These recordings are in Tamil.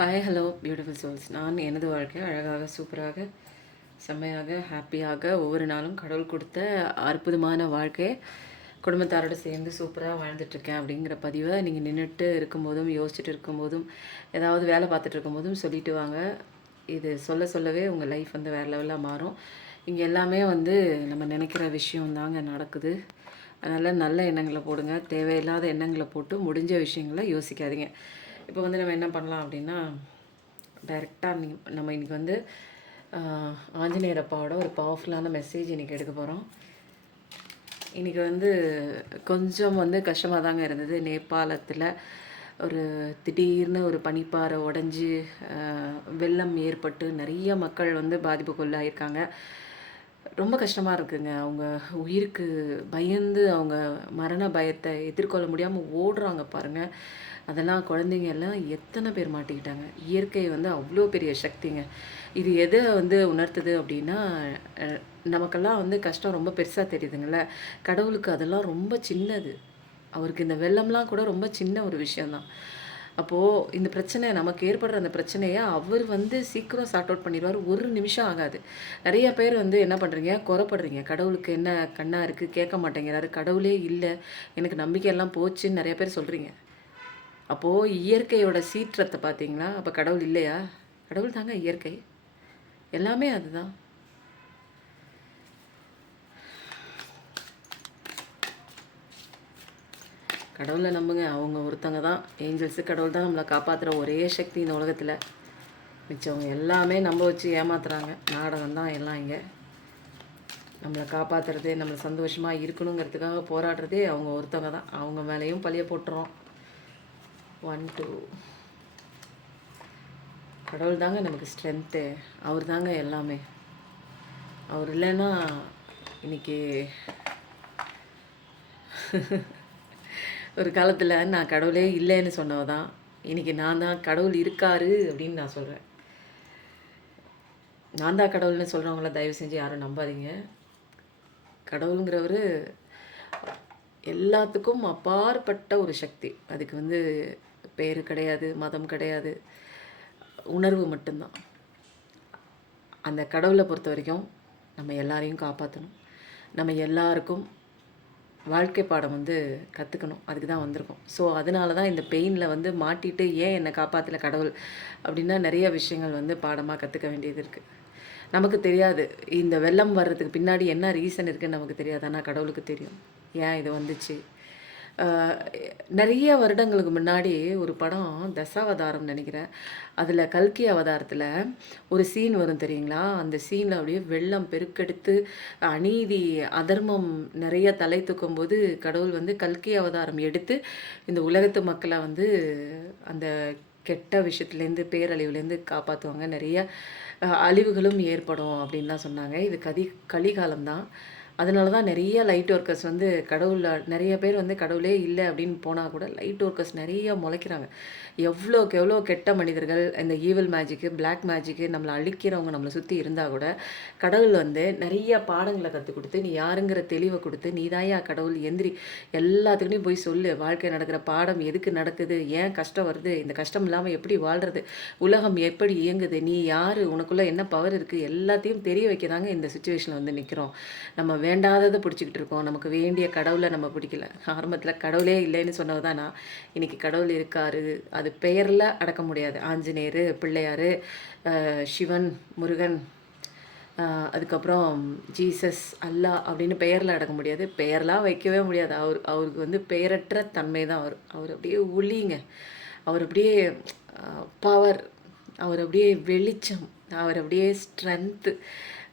Hi hello beautiful souls. நான் எனது வாழ்க்கை அழகாக சூப்பராக செம்மையாக ஹாப்பியாக ஒவ்வொரு நாளும் கடவுள் கொடுத்த அற்புதமான வாழ்க்கையை குடும்பத்தாரோடு சேர்ந்து சூப்பராக வாழ்ந்துட்டுருக்கேன் அப்படிங்கிற பதிவை நீங்கள் நின்றுட்டு இருக்கும்போதும் யோசிச்சுட்டு இருக்கும்போதும் ஏதாவது வேலை பார்த்துட்டு இருக்கும்போதும் சொல்லிட்டு வாங்க. இது சொல்லவே உங்கள் லைஃப் வந்து வேறு லெவலாக மாறும். இங்கே எல்லாமே வந்து நம்ம நினைக்கிற விஷயம் தாங்க நடக்குது. அதனால் நல்ல எண்ணங்களை போடுங்க, தேவையில்லாத எண்ணங்களை போட்டு முடிஞ்ச விஷயங்களை யோசிக்காதீங்க. இப்போ வந்து நம்ம என்ன பண்ணலாம் அப்படின்னா, டைரெக்டாக நம்ம இன்றைக்கி வந்து ஆஞ்சநேயர் அப்பாவோட ஒரு பவர்ஃபுல்லான மெசேஜ் இன்றைக்கி எடுக்க போகிறோம். இன்றைக்கி வந்து கொஞ்சம் வந்து கஷ்டமாக தாங்க இருந்தது. நேபாளத்தில் ஒரு திடீர்னு ஒரு பனிப்பாறை உடஞ்சி வெள்ளம் ஏற்பட்டு நிறைய மக்கள் வந்து பாதிப்புக்குள்ளாயிருக்காங்க. ரொம்ப கஷ்டமாக இருக்குங்க. அவங்க உயிருக்கு பயந்து அவங்க மரண பயத்தை எதிர்கொள்ள முடியாமல் ஓடுறாங்க பாருங்கள். அதெல்லாம் குழந்தைங்க எல்லாம் எத்தனை பேர் மாட்டிக்கிட்டாங்க. இயற்கை வந்து அவ்வளோ பெரிய சக்திங்க. இது எதை வந்து உணர்த்துது அப்படின்னா, நமக்கெல்லாம் வந்து கஷ்டம் ரொம்ப பெருசாக தெரியுதுங்கள. கடவுளுக்கு அதெல்லாம் ரொம்ப சின்னது. அவருக்கு இந்த வெள்ளம்லாம் கூட ரொம்ப சின்ன ஒரு விஷயந்தான். அப்போது இந்த பிரச்சனை நமக்கு ஏற்படுற அந்த பிரச்சனையை அவர் வந்து சீக்கிரம் சார்ட் அவுட் பண்ணிடுவார். ஒரு நிமிஷம் ஆகாது. நிறைய பேர் வந்து என்ன பண்ணுறீங்க, குறப்படுறீங்க. கடவுளுக்கு என்ன கண்ணாக இருக்குது, கேட்க மாட்டேங்கிறாரு, கடவுளே இல்லை, எனக்கு நம்பிக்கையெல்லாம் போச்சுன்னு நிறைய பேர் சொல்கிறீங்க. அப்போது இயற்கையோட சீற்றத்தை பார்த்தீங்களா? அப்போ கடவுள் இல்லையா? கடவுள் தாங்க இயற்கை, எல்லாமே அதுதான். கடவுளை நம்புங்க. அவங்க ஒருத்தங்க தான். ஏஞ்சல்ஸு கடவுள் தான் நம்மளை காப்பாற்றுற ஒரே சக்தி இந்த உலகத்தில். மிச்சவங்க எல்லாமே நம்ப வச்சு ஏமாத்துறாங்க. நாடகம் தான் எல்லாம். இங்கே நம்மளை காப்பாற்றுறதே, நம்மளை சந்தோஷமாக இருக்கணுங்கிறதுக்காக போராடுறதே அவங்க ஒருத்தவங்க தான். அவங்க மேலேயும் பழிய போட்டுறோம். 1 2 கடவுள் தாங்க நமக்கு ஸ்ட்ரென்த்து. அவர் தாங்க எல்லாமே. அவர் இல்லைன்னா இன்னைக்கு ஒரு காலத்தில் நான் கடவுளே இல்லைன்னு சொன்னவ தான். இன்றைக்கி நான் தான் கடவுள் இருக்காரு அப்படின்னு நான் சொல்கிறேன். நான் தான் கடவுள்னு சொல்கிறவங்கள தயவு செஞ்சு யாரும் நம்பாதீங்க. கடவுளுங்கிறவர் எல்லாத்துக்கும் அப்பாற்பட்ட ஒரு சக்தி. அதுக்கு வந்து பேர் கிடையாது, மதம் கிடையாது, உணர்வு மட்டும்தான். அந்த கடவுளை பொறுத்த வரைக்கும் நம்ம எல்லாரையும் காப்பாற்றணும். நம்ம எல்லாருக்கும் வாழ்க்கை பாடம் வந்து கற்றுக்கணும். அதுக்கு தான் வந்திருக்கோம். ஸோ அதனால தான் இந்த பெயினில் வந்து மாட்டிட்டு ஏன் என்னை காப்பாற்றல கடவுள் அப்படின்னா நிறைய விஷயங்கள் வந்து பாடமாக கற்றுக்க வேண்டியது இருக்குது. நமக்கு தெரியாது இந்த வெள்ளம் வர்றதுக்கு பின்னாடி என்ன ரீசன் இருக்குதுன்னு நமக்கு தெரியாது. ஆனால் கடவுளுக்கு தெரியும் ஏன் இது வந்துச்சு. நிறைய வருடங்களுக்கு முன்னாடி ஒரு படம் தசாவதாரம் நினைக்கிறேன். அதில் கல்கி அவதாரத்தில் ஒரு சீன் வரும் தெரியுங்களா? அந்த சீனில் அப்படியே வெள்ளம் பெருக்கெடுத்து அநீதி அதர்மம் நிறைய தலை தூக்கும்போது கடவுள் வந்து கல்கி அவதாரம் எடுத்து இந்த உலகத்து மக்களை வந்து அந்த கெட்ட விஷயத்துலேருந்து பேரழிவுலேருந்து காப்பாற்றுவாங்க. நிறைய அழிவுகளும் ஏற்படும் அப்படின்லாம் சொன்னாங்க. இது கலிகாலம்தான். அதனால தான் நிறைய லைட் ஒர்க்கர்ஸ் வந்து நிறைய பேர் வந்து கடவுளே இல்லை அப்படின்னு போனால் கூட லைட் ஒர்க்கர்ஸ் நிறைய முளைக்கிறாங்க. எவ்வளோக்கு எவ்வளோ கெட்ட மனிதர்கள், இந்த ஈவில் மேஜிக்கு, பிளாக் மேஜிக்கு நம்மளை அழிக்கிறவங்க நம்மளை சுற்றி இருந்தால் கூட கடவுள் வந்து நிறைய பாடங்களை கற்றுக் கொடுத்து, நீ யாருங்கிற தெளிவை கொடுத்து, நீ தாயா கடவுள், எந்திரி, எல்லாத்துக்கிட்டையும் போய் சொல்லு, வாழ்க்கை நடக்கிற பாடம் எதுக்கு நடக்குது, ஏன் கஷ்டம் வருது, இந்த கஷ்டம் இல்லாமல் எப்படி வாழ்கிறது, உலகம் எப்படி இயங்குது, நீ யார், உனக்குள்ளே என்ன பவர் இருக்குது, எல்லாத்தையும் தெரிய வைக்கிறாங்க. இந்த சுச்சுவேஷனில் வந்து நிற்கிறோம். நம்ம வேண்டாததை பிடிச்சிக்கிட்டு இருக்கோம். நமக்கு வேண்டிய கடவுளை நம்ம பிடிக்கல. ஆரம்பத்தில் கடவுளே இல்லைன்னு சொன்னது தான் நான். இன்றைக்கி கடவுள் இருக்காரு. அது பெயரில் அடக்க முடியாது. ஆஞ்சநேயர், பிள்ளையார், சிவன், முருகன், அதுக்கப்புறம் ஜீசஸ், அல்லா அப்படின்னு பெயரில் அடக்க முடியாது. பெயர்லாம் வைக்கவே முடியாது. அவருக்கு வந்து பெயரற்ற தன்மை தான் அவர் அப்படியே ஒளிங்க. அவர் அப்படியே பவர், அவர் அப்படியே வெளிச்சம், அவர் அப்படியே ஸ்ட்ரென்த்து.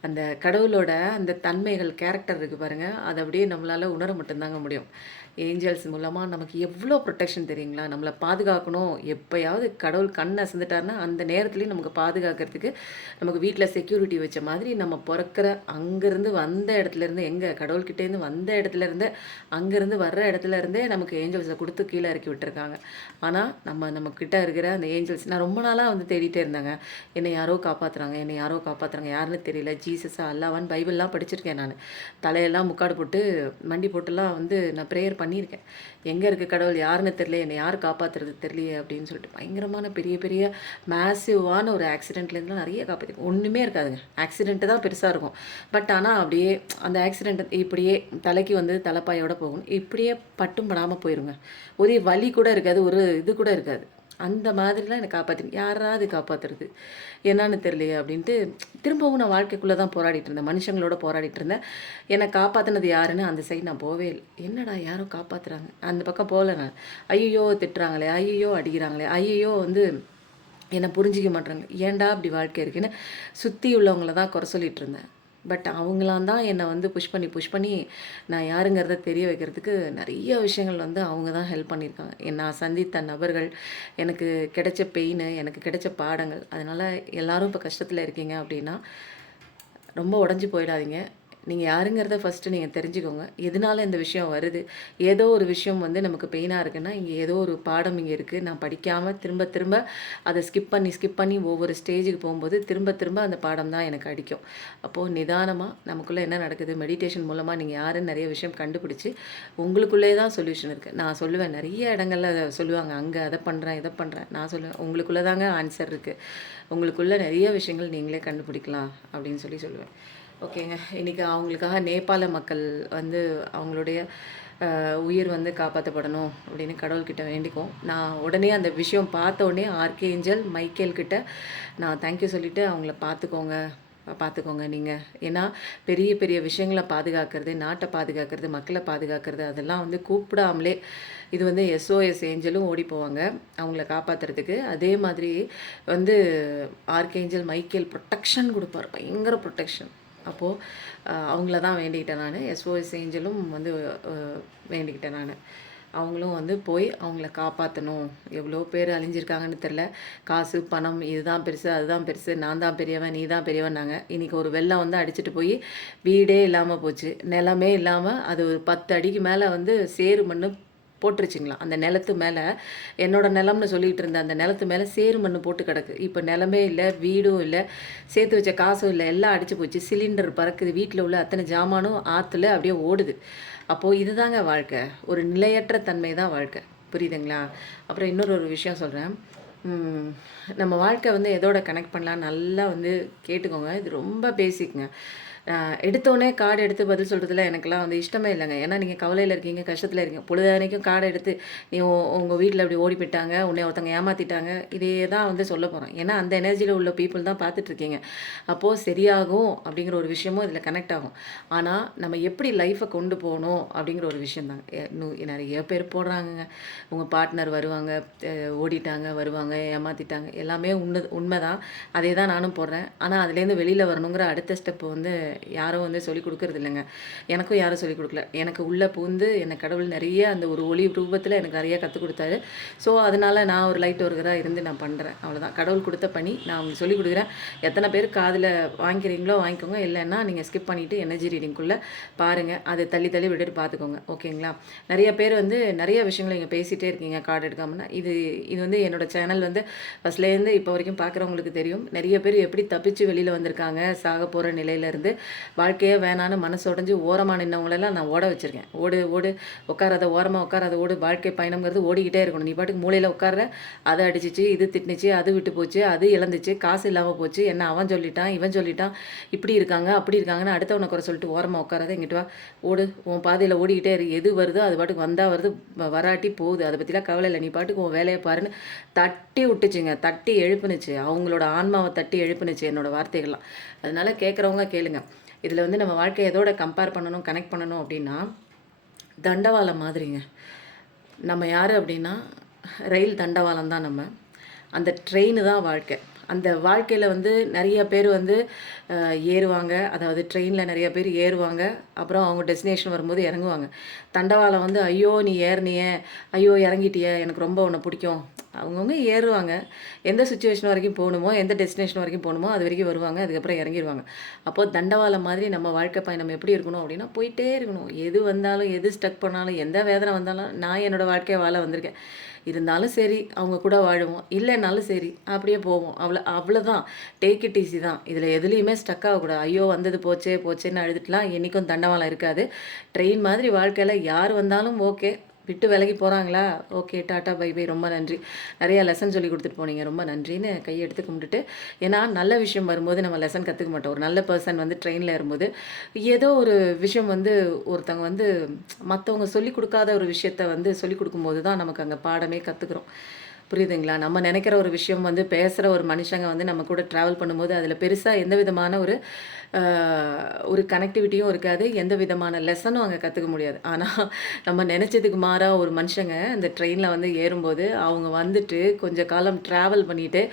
அந்த கடவுளோட அந்த தன்மைகள், கேரக்டர் இருக்குது பாருங்கள், அதை அப்படியே நம்மளால் உணர மட்டும்தாங்க முடியும். ஏஞ்சல்ஸ் மூலமாக நமக்கு எவ்வளோ ப்ரொடெக்ஷன் தெரியுங்களா? நம்மளை பாதுகாக்கணும். எப்போயாவது கடவுள் கண் அசந்துட்டார்னா அந்த நேரத்துலையும் நமக்கு பாதுகாக்கிறதுக்கு நமக்கு வீட்டில் செக்யூரிட்டி வச்ச மாதிரி நம்ம பிறக்கிற அங்கேருந்து வந்த இடத்துலேருந்து, எங்கே கடவுள்கிட்டேருந்து வந்த இடத்துலேருந்து, அங்கேருந்து வர்ற இடத்துலேருந்தே நமக்கு ஏஞ்சல்ஸை கொடுத்து கீழே இறக்கி விட்டுருக்காங்க. ஆனால் நம்மக்கிட்ட இருக்கிற அந்த ஏஞ்சல்ஸ் நான் ரொம்ப நாளாக வந்து தேடிட்டே இருந்தாங்க. என்னை யாரோ காப்பாற்றுறாங்க, என்னை யாரோ காப்பாற்றுறாங்க, யாருன்னு தெரியல. ஜீசஸா, அல்லாவான்னு பைபிள்லாம் படிச்சிருக்கேன் நான். தலையெல்லாம் முக்காடு போட்டு, மண்டி போட்டுலாம் வந்து நான் ப்ரேயர் பண்ணியிருக்கேன். எங்கே இருக்குது கடவுள்? யாருன்னு தெரியலையே, என்னை யார் காப்பாற்றுறது தெரியலையே அப்படின்னு சொல்லிட்டு பயங்கரமான பெரிய பெரிய மேசிவான ஒரு ஆக்சிடெண்ட்லேருந்துலாம் நிறைய காப்பாற்றிருக்கேன். ஒன்றுமே இருக்காதுங்க, ஆக்சிடெண்ட்டு தான் பெருசாக இருக்கும். பட் ஆனால் அப்படியே அந்த ஆக்சிடெண்ட் இப்படியே தலைக்கு வந்து தலைப்பாயோட போகும், இப்படியே பட்டும் படாமல் போயிருங்க. ஒரு வலி கூட இருக்காது, ஒரு இது கூட இருக்காது. அந்த மாதிரிலாம் என்னை காப்பாற்றிருக்கு. யாராவது காப்பாற்றுறது என்னான்னு தெரியலையே அப்படின்ட்டு திரும்பவும் நான் வாழ்க்கைக்குள்ளே தான் போராடிட்டு இருந்தேன், மனுஷங்களோட போராடிட்டு இருந்தேன். என்னை காப்பாற்றினது யாருன்னு அந்த சைடு நான் போவே இல்லை. என்னடா யாரும் காப்பாற்றுறாங்க, அந்த பக்கம் போகல நான். ஐயோ திட்டுறாங்களே, ஐயோ அடிக்கிறாங்களே, ஐயோ வந்து என்னை புரிஞ்சிக்க மாட்டாங்க, ஏன்டா இப்படி வாழ்க்கை இருக்குன்னு சுற்றி உள்ளவங்கள தான் குறை சொல்லிட்டு இருந்தேன். பட் அவங்களாம் தான் என்னை வந்து புஷ் பண்ணி நான் யாருங்கிறத தெரிய வைக்கிறதுக்கு நிறைய விஷயங்கள் வந்து அவங்க தான் ஹெல்ப் பண்ணியிருக்காங்க. நான் சந்தித்த நபர்கள், எனக்கு கிடைச்ச பெயின், எனக்கு கிடைச்ச பாடங்கள். அதனால் எல்லோரும் இப்போ கஷ்டத்தில் இருக்கீங்க அப்படின்னா ரொம்ப உடஞ்சி போயிடாதீங்க. நீங்கள் யாருங்கிறத ஃபஸ்ட்டு நீங்கள் தெரிஞ்சுக்கோங்க. எதனால இந்த விஷயம் வருது, ஏதோ ஒரு விஷயம் வந்து நமக்கு பெயினாக இருக்குன்னா இங்கே ஏதோ ஒரு பாடம் இங்கே இருக்குது. நான் படிக்காமல் திரும்ப திரும்ப அதை ஸ்கிப் பண்ணி ஒவ்வொரு ஸ்டேஜுக்கு போகும்போது திரும்ப திரும்ப அந்த பாடம் தான் எனக்கு அடிக்கும். அப்போது நிதானமாக நமக்குள்ளே என்ன நடக்குது, மெடிடேஷன் மூலமாக நீங்கள் யாருன்னு நிறைய விஷயம் கண்டுபிடிச்சி உங்களுக்குள்ளே தான் சொல்யூஷன் இருக்குது. நான் சொல்லுவேன், நிறைய இடங்களில் சொல்லுவாங்க, அங்கே அதை பண்ணுறேன் இதை பண்ணுறேன். நான் சொல்லுவேன், உங்களுக்குள்ளே தாங்க ஆன்சர் இருக்குது. உங்களுக்குள்ளே நிறைய விஷயங்கள் நீங்களே கண்டுபிடிக்கலாம் அப்படின்னு சொல்லுவேன். ஓகேங்க. இன்றைக்கி அவங்களுக்காக நேபாள மக்கள் வந்து அவங்களுடைய உயிர் வந்து காப்பாற்றப்படணும் அப்படின்னு கடவுள்கிட்ட வேண்டிக்கும். நான் உடனே அந்த விஷயம் பார்த்த உடனே ஆர்கேஞ்சல் மைக்கேல் கிட்ட நான் தேங்க்யூ சொல்லிவிட்டு அவங்கள பார்த்துக்கோங்க நீங்கள். ஏன்னா பெரிய பெரிய விஷயங்களை பாதுகாக்கிறது, நாட்டை பாதுகாக்கிறது, மக்களை பாதுகாக்கிறது, அதெல்லாம் வந்து கூப்பிடாமலே இது வந்து SOS ஏஞ்சலும் ஓடி போவாங்க அவங்கள காப்பாற்றுறதுக்கு. அதே மாதிரி வந்து ஆர்கேஞ்சல் மைக்கேல் ப்ரொட்டெக்ஷன் கொடுப்பார், பயங்கர ப்ரொட்டெக்ஷன். அப்போது அவங்கள தான் வேண்டிக்கிட்டேன் நான். SOS ஏஞ்சலும் வந்து வேண்டிக்கிட்டேன் நான். அவங்களும் வந்து போய் அவங்கள காப்பாற்றணும். எவ்வளோ பேர் அழிஞ்சிருக்காங்கன்னு தெரில. காசு பணம் இதுதான் பெருசு, அதுதான் பெருசு, நான் தான் பெரியவன், நீ தான் பெரியவன்னாங்க. இன்றைக்கி ஒரு வெள்ளம் வந்து அடிச்சுட்டு போய் வீடே இல்லாமல் போச்சு, நிலமே இல்லாமல் அது ஒரு 10 அடிக்கு மேலே வந்து சேறு மண் போட்டுருச்சுங்களாம். அந்த நிலத்து மேலே, என்னோடய நிலம்னு சொல்லிகிட்டு இருந்த அந்த நிலத்து மேலே சேறு மண் போட்டு கிடக்கு. இப்போ நிலமே இல்லை, வீடும் இல்லை, சேர்த்து வச்ச காசும் இல்லை, எல்லாம் அடிச்சு போச்சு. சிலிண்டர் பறக்குது, வீட்டில் உள்ள அத்தனை ஜாமானும் ஆற்றுல அப்படியே ஓடுது. அப்போது இதுதாங்க வாழ்க்கை, ஒரு நிலையற்ற தன்மை தான் வாழ்க்கை. புரியுதுங்களா? அப்புறம் இன்னொரு விஷயம் சொல்கிறேன். நம்ம வாழ்க்கை வந்து எதோட கனெக்ட் பண்ணலாம் நல்லா வந்து கேட்டுக்கோங்க. இது ரொம்ப பேசிக்குங்க. எடுத்தோடனே கார்டு எடுத்து பதில் சொல்கிறதுல எனக்கெல்லாம் வந்து இஷ்டமே இல்லைங்க. ஏன்னா நீங்கள் கவலையில் இருக்கீங்க, கஷ்டத்தில் இருக்கீங்க. பொழுதனைக்கும் கார்டை எடுத்து நீ உங்கள் வீட்டில் அப்படி ஓடி போயிட்டாங்க, உன்னை ஒருத்தவங்க ஏமாற்றிட்டாங்க, இதே தான் வந்து சொல்ல போகிறோம். ஏன்னா அந்த எனர்ஜியில் உள்ள பீப்புள் தான் பார்த்துட்ருக்கீங்க. அப்போது சரியாகும் அப்படிங்கிற ஒரு விஷயமும் இதில் கனெக்ட் ஆகும். ஆனால் நம்ம எப்படி லைஃப்பை கொண்டு போகணும் அப்படிங்கிற ஒரு விஷயம் தாங்க. இன்னும் நிறைய பேர் போடுறாங்கங்க, உங்கள் பார்ட்னர் வருவாங்க, ஓடிட்டாங்க, வருவாங்க, ஏமாற்றிட்டாங்க, எல்லாமே உண்மை தான். அதே தான் நானும் போடுறேன். ஆனால் அதுலேருந்து வெளியில் வரணுங்கிற அடுத்த ஸ்டெப்பு வந்து யாரும் வந்து சொல்லிக் கொடுக்கறது இல்லைங்க. எனக்கும் யாரும் சொல்லிக் கொடுக்கல. எனக்கு உள்ளே பூந்து என்னை கடவுள் நிறைய அந்த ஒரு ஒளி ரூபத்தில் எனக்கு நிறைய கற்றுக் கொடுத்தாரு. ஸோ அதனால் நான் ஒரு லைட் ஒர்க்கராக இருந்து நான் பண்ணுறேன். அவ்வளோதான். கடவுள் கொடுத்த பணி நான் உங்களுக்கு சொல்லிக் கொடுக்குறேன். எத்தனை பேர் காதில் வாங்கிக்கிறீங்களோ வாங்கிக்கோங்க, இல்லைன்னா நீங்கள் ஸ்கிப் பண்ணிவிட்டு எனர்ஜி ரீடிங்குள்ளே பாருங்கள். அதை தள்ளி விட்டுட்டு பார்த்துக்கோங்க. ஓகேங்களா? நிறைய பேர் வந்து நிறைய விஷயங்களை இங்கே பேசிகிட்டே இருக்கீங்க கார்டு எடுக்காமன்னா. இது வந்து என்னோடய சேனல் வந்து ஃபஸ்ட்லேருந்து இப்போ வரைக்கும் பார்க்குறவங்களுக்கு தெரியும். நிறைய பேர் எப்படி தப்பிச்சு வெளியில் வந்திருக்காங்க, சாக போகிற நிலையிலேருந்து வாழ்க்கையே வேணான்னு மனசு உடஞ்சி ஓரமாக நின்னவங்களெல்லாம் நான் ஓட வச்சுருக்கேன். ஓடு உட்காராத, ஓரமாக உட்காராத, ஓடு. வாழ்க்கை பயணங்கிறது ஓடிக்கிட்டே இருக்கணும். நீ பாட்டுக்கு மூலையில் உட்கார, அதை அடிச்சிச்சு, இது திட்டுனுச்சு, அது விட்டு போச்சு, அது இழந்துச்சு, காசு இல்லாமல் போச்சு, என்ன அவன் சொல்லிட்டான், இவன் சொல்லிட்டான், இப்படி இருக்காங்க அப்படி இருக்காங்கன்னு அடுத்தவனை குறை சொல்லிட்டு ஓரமாக உட்காராத, இங்கிட்டு வா, ஓடு, உன் பாதையில் ஓடிக்கிட்டே இரு. எது வருதோ அது பாட்டுக்கு வந்தால் வருது, வராட்டி போகுது, அதை பற்றிலாம் கவலை இல்லை, நீ பாட்டுக்கு உன் வேலையை பாருன்னு தட்டி விட்டுச்சுங்க. தட்டி எழுப்புனுச்சு, அவங்களோட ஆன்மாவை தட்டி எழுப்புனுச்சு என்னோடய வார்த்தைகள்லாம். அதனால கேட்குறவங்க கேளுங்க. இதில் வந்து நம்ம வாழ்க்கையை எதோட கம்பேர் பண்ணணும், கனெக்ட் பண்ணணும் அப்படின்னா, தண்டவாளம் மாதிரிங்க. நம்ம யார் அப்படின்னா ரயில் தண்டவாளம் தான் நம்ம. அந்த ட்ரெயின் தான் வாழ்க்கை. அந்த வாழ்க்கையில் வந்து நிறைய பேர் வந்து ஏறுவாங்க, அதாவது ட்ரெயினில் நிறைய பேர் ஏறுவாங்க, அப்புறம் அவங்க டெஸ்டினேஷன் வரும்போது இறங்குவாங்க. தண்டவாளம் வந்து ஐயோ நீ ஏறினியே, ஐயோ இறங்கிட்டியே, எனக்கு ரொம்ப உன்னை பிடிக்கும். அவங்கவுங்க ஏறுவாங்க, எந்த சுச்சுவேஷன் வரைக்கும் போகணுமோ, எந்த டெஸ்டினேஷன் வரைக்கும் போகணுமோ அது வரைக்கும் வருவாங்க, அதுக்கப்புறம் இறங்கிடுவாங்க. அப்போது தண்டவாளம் மாதிரி நம்ம வாழ்க்கை பயணம் எப்படி இருக்கணும் அப்படின்னா, போயிட்டே இருக்கணும். எது வந்தாலும், எது ஸ்டக் பண்ணாலும், எந்த வேதனை வந்தாலும், நான் என்னோடய வாழ்க்கையை வாழ வந்திருக்கேன். இருந்தாலும் சரி அவங்க கூட வாழுவோம், இல்லைனாலும் சரி அப்படியே போவோம். அவ்வளோதான். டேக் இட் ஈஸி தான். இதில் எதுலேயுமே ஸ்டக் ஆகக்கூடாது. ஐயோ வந்தது போச்சே போச்சேன்னு அழுதுட்டுலாம் என்றைக்கும் தண்டவாளம் இருக்காது. ட்ரெயின் மாதிரி வாழ்க்கையில் யார் வந்தாலும் ஓகே. விட்டு விலகி போகிறாங்களா, ஓகே டாட்டா பை பை, ரொம்ப நன்றி, நிறையா லெசன் சொல்லி கொடுத்துட்டு போனீங்க, ரொம்ப நன்றின்னு கையெடுத்து கும்பிட்டுட்டு. ஏன்னா நல்ல விஷயம் வரும்போது நம்ம லெசன் கற்றுக்க மாட்டோம். ஒரு நல்ல பர்சன் வந்து ட்ரெயினில் ஏறும்போது ஏதோ ஒரு விஷயம் வந்து ஒருத்தவங்க வந்து மற்றவங்க சொல்லிக் கொடுக்காத ஒரு விஷயத்த வந்து சொல்லிக் கொடுக்கும்போது தான் நமக்கு அங்கே பாடமே கற்றுக்குறோம். புரியுதுங்களா? நம்ம நினைக்கிற ஒரு விஷயம் வந்து பேசுகிற ஒரு மனுஷங்க வந்து நம்ம கூட ட்ராவல் பண்ணும்போது அதில் பெருசாக எந்த விதமான ஒரு கனெக்டிவிட்டியும் இருக்காது. எந்த விதமான லெசனும் அங்கே கற்றுக்க முடியாது. ஆனால் நம்ம நினச்சதுக்கு மாறா ஒரு மனுஷங்க இந்த ட்ரெயினில் வந்து ஏறும்போது அவங்க வந்துட்டு கொஞ்சம் காலம் ட்ராவல் பண்ணிவிட்டு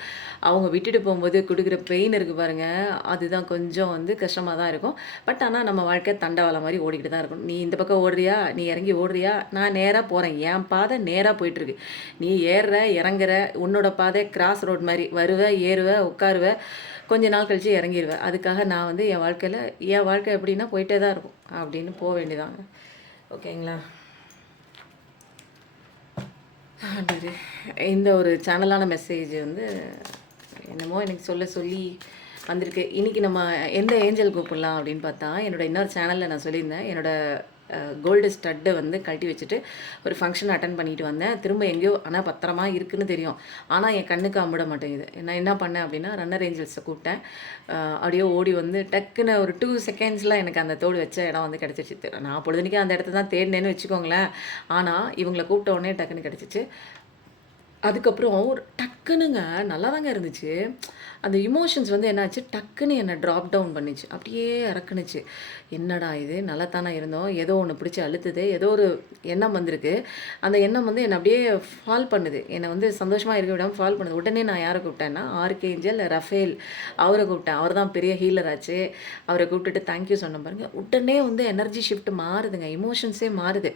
அவங்க விட்டுட்டு போகும்போது கொடுக்குற பெயின் இருக்குது பாருங்கள், அதுதான் கொஞ்சம் வந்து கஷ்டமாக தான் இருக்கும். பட் ஆனால் நம்ம வாழ்க்கை தண்டவாளம் மாதிரி ஓடிக்கிட்டு தான் இருக்கும். நீ இந்த பக்கம் ஓடுறியா, நீ இறங்கி ஓடுறியா, நான் நேராக போகிறேன், என் பாதை நேராக போயிட்டுருக்கு. நீ ஏறுற இறங்குற, உன்னோட பாதை கிராஸ் ரோட் மாதிரி வருவ ஏறுவ உட்காருவ, கொஞ்ச நாள் கழித்து இறங்கிடுவேன். அதுக்காக நான் வந்து என் வாழ்க்கை எப்படின்னா போயிட்டே தான் இருக்கும் அப்படின்னு போக வேண்டியதாங்க. ஓகேங்களா? இந்த ஒரு சேனலான மெசேஜ் வந்து என்னமோ எனக்கு சொல்லி வந்திருக்கு. இன்றைக்கி நம்ம எந்த ஏஞ்சல் கூப்பிடலாம் அப்படின்னு பார்த்தா, என்னோடய இன்னொரு சேனலில் நான் சொல்லியிருந்தேன். கோல்டு ஸ்டட்டை வந்து கழட்டி வச்சுட்டு ஒரு ஃபங்க்ஷன் அட்டன் பண்ணிட்டு வந்தேன். திரும்ப எங்கேயோ ஆனால் பத்திரமா இருக்குன்னு தெரியும். ஆனால் என் கண்ணுக்கு அம்பிட மாட்டேங்குது. நான் என்ன பண்ணேன் அப்படின்னா, ரன்னர் ஏஞ்சல்ஸை கூப்பிட்டேன். அப்படியே ஓடி வந்து டக்குன்னு ஒரு 2 செகண்ட்ஸில் எனக்கு அந்த தோடு வச்ச இடம் வந்து கிடச்சிச்சு. நான் பொழுதுனிக்கே அந்த இடத்த தான் தேடினேன்னு வச்சுக்கோங்களேன். ஆனால் இவங்களை கூப்பிட்ட உடனே டக்குன்னு கிடச்சிச்சு. அதுக்கப்புறம் ஒரு டக்குனுங்க நல்லா தாங்க இருந்துச்சு. அந்த இமோஷன்ஸ் வந்து என்னாச்சு, டக்குன்னு என்னை ட்ராப் டவுன் பண்ணிச்சு. அப்படியே இறக்குனுச்சு. என்னடா இது, நல்லா தானே இருந்தோம், ஏதோ ஒன்று பிடிச்சி அழுத்துது, ஏதோ ஒரு எண்ணம் வந்திருக்கு. அந்த எண்ணம் வந்து என்னை அப்படியே ஃபால் பண்ணுது. என்னை வந்து சந்தோஷமாக இருக்க விடாமல் ஃபால் பண்ணுது. உடனே நான் யாரை கூப்பிட்டேன்னா, ஆர்கேஞ்சல் ரஃபேல் அவரை கூப்பிட்டேன். அவர் தான் பெரிய ஹீலர் ஆச்சு. அவரை கூப்பிட்டுட்டு தேங்க்யூ சொன்ன பாருங்க, உடனே வந்து எனர்ஜி ஷிஃப்ட் மாறுதுங்க, இமோஷன்ஸே மாறுது.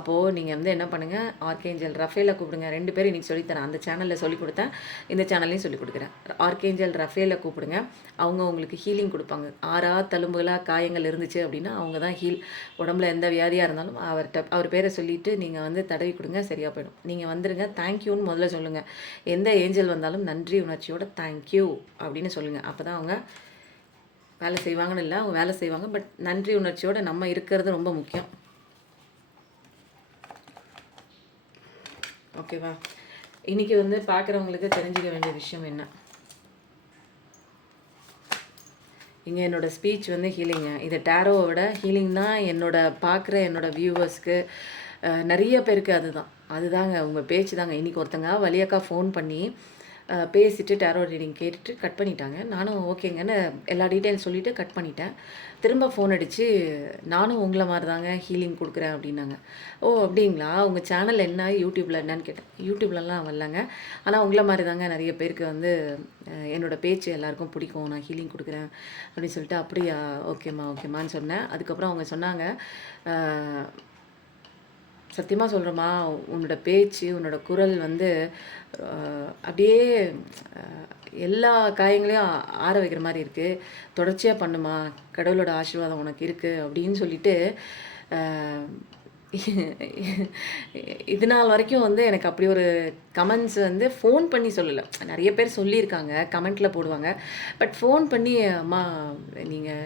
அப்போது நீங்கள் வந்து என்ன பண்ணுங்கள், ஆர்கேஞ்சல் ரஃபேலை கூப்பிடுங்க. 2 பேரும் இன்றைக்கி சொல்லித்தரேன். அந்த சேனலில் சொல்லிக் கொடுத்தேன், இந்த சேனல்லையும் சொல்லிக் கொடுக்குறேன். ஆர்கேஞ்சல் ரஃபேலை கூப்பிடுங்க. அவங்க உங்களுக்கு ஹீலிங் கொடுப்பாங்க. ஆறா தழும்புகளாக காயங்கள் இருந்துச்சு அப்படின்னா அவங்க தான் உடம்புல எந்த வியாதியாக இருந்தாலும் அவர் பேரை சொல்லிவிட்டு நீங்கள் வந்து தடவி கொடுங்க, சரியாக போயிடும். நீங்கள் வந்துடுங்க, தேங்க்யூன்னு முதல்ல சொல்லுங்கள். எந்த ஏஞ்சல் வந்தாலும் நன்றி உணர்ச்சியோட தேங்க்யூ அப்படின்னு சொல்லுங்கள். அப்போ தான் அவங்க வேலை செய்வாங்கன்னு இல்லை, அவங்க வேலை செய்வாங்க. பட் நன்றி உணர்ச்சியோடு நம்ம இருக்கிறது ரொம்ப முக்கியம். ஓகேவா? இன்றைக்கி வந்து பார்க்குறவங்களுக்கு தெரிஞ்சுக்க வேண்டிய விஷயம் என்ன, இங்கே என்னோடய ஸ்பீச் வந்து ஹீலிங்க. இது டேரோவை விட ஹீலிங் தான் பார்க்குற என்னோடய வியூவர்ஸ்க்கு நிறைய பேருக்கு அதுதாங்க உங்கள் பேச்சு தாங்க. இன்றைக்கி ஒருத்தங்க வழியாக்கா ஃபோன் பண்ணி பேசிவிட்டு டேரோ ரீடிங் கேட்டுட்டு கட் பண்ணிட்டாங்க. நானும் ஓகேங்கன்னு எல்லா டீட்டெயில்ஸ் சொல்லிவிட்டு கட் பண்ணிட்டேன். திரும்ப ஃபோன் அடித்து நானும் உங்களை மாதிரி தாங்க ஹீலிங் கொடுக்குறேன் அப்படின்னாங்க. ஓ அப்படிங்களா, உங்கள் சேனல் என்ன, யூடியூப்பில் என்னன்னு கேட்டேன். யூடியூப்லலாம் வரலங்க, ஆனால் உங்களை மாதிரி தாங்க நிறைய பேருக்கு வந்து என்னோடய பேச்சு எல்லாருக்கும் பிடிக்கும், நான் ஹீலிங் கொடுக்குறேன் அப்படின்னு சொல்லிட்டு. அப்படியா, ஓகேம்மான்னு சொன்னேன். அதுக்கப்புறம் அவங்க சொன்னாங்க, சத்தியமாக சொல்கிறேம்மா, உன்னோட பேச்சு உன்னோட குரல் வந்து அப்படியே எல்லா காயங்களையும் ஆற வைக்கிற மாதிரி இருக்குது, தொடர்ச்சியாக பண்ணுமா, கடவுளோட ஆசீர்வாதம் உனக்கு இருக்குது அப்படின்னு சொல்லிட்டு இது நாள் வரைக்கும் வந்து எனக்கு அப்படி ஒரு கமெண்ட்ஸ் வந்து ஃபோன் பண்ணி சொல்லலை. நிறைய பேர் சொல்லியிருக்காங்க, கமெண்ட்டில் போடுவாங்க. பட் ஃபோன் பண்ணி அம்மா நீங்கள்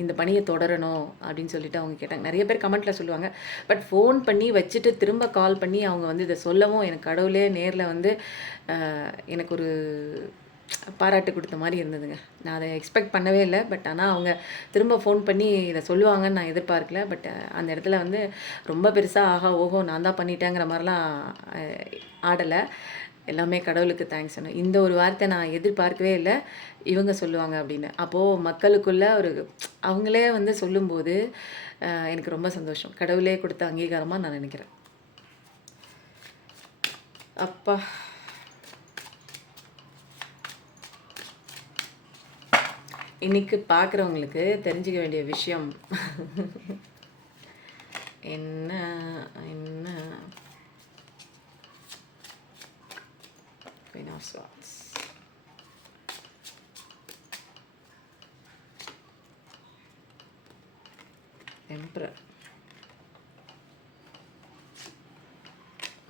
இந்த பணியை தொடரணும் அப்படின்னு சொல்லிட்டு அவங்க கேட்டாங்க. நிறைய பேர் கமெண்ட்டில் சொல்லுவாங்க. பட் ஃபோன் பண்ணி வச்சுட்டு திரும்ப கால் பண்ணி அவங்க வந்து இதை சொல்லவும் எனக்கு கடவுளே நேரில் வந்து எனக்கு ஒரு பாராட்டு கொடுத்த மாதிரி இருந்ததுங்க. நான் அதை எக்ஸ்பெக்ட் பண்ணவே இல்லை. பட் ஆனால் அவங்க திரும்ப ஃபோன் பண்ணி இதை சொல்லுவாங்கன்னு நான் எதிர்பார்க்கல. பட் அந்த இடத்துல வந்து ரொம்ப பெருசாக ஆஹா ஓஹோ நான் தான் பண்ணிட்டேங்கிற மாதிரிலாம் ஆடலை. எல்லாமே கடவுளுக்கு தேங்க்ஸ் சொன்னேன். இந்த ஒரு வார்த்தை நான் எதிர்பார்க்கவே இல்லை, இவங்க சொல்லுவாங்க அப்படின்னு. அப்போது மக்களுக்குள்ள அவங்களே வந்து சொல்லும்போது எனக்கு ரொம்ப சந்தோஷம். கடவுளே கொடுத்த அங்கீகாரமாக நான் நினைக்கிறேன். அப்பா, இன்னைக்கு பார்க்குறவங்களுக்கு தெரிஞ்சுக்க வேண்டிய விஷயம் என்ன என்ன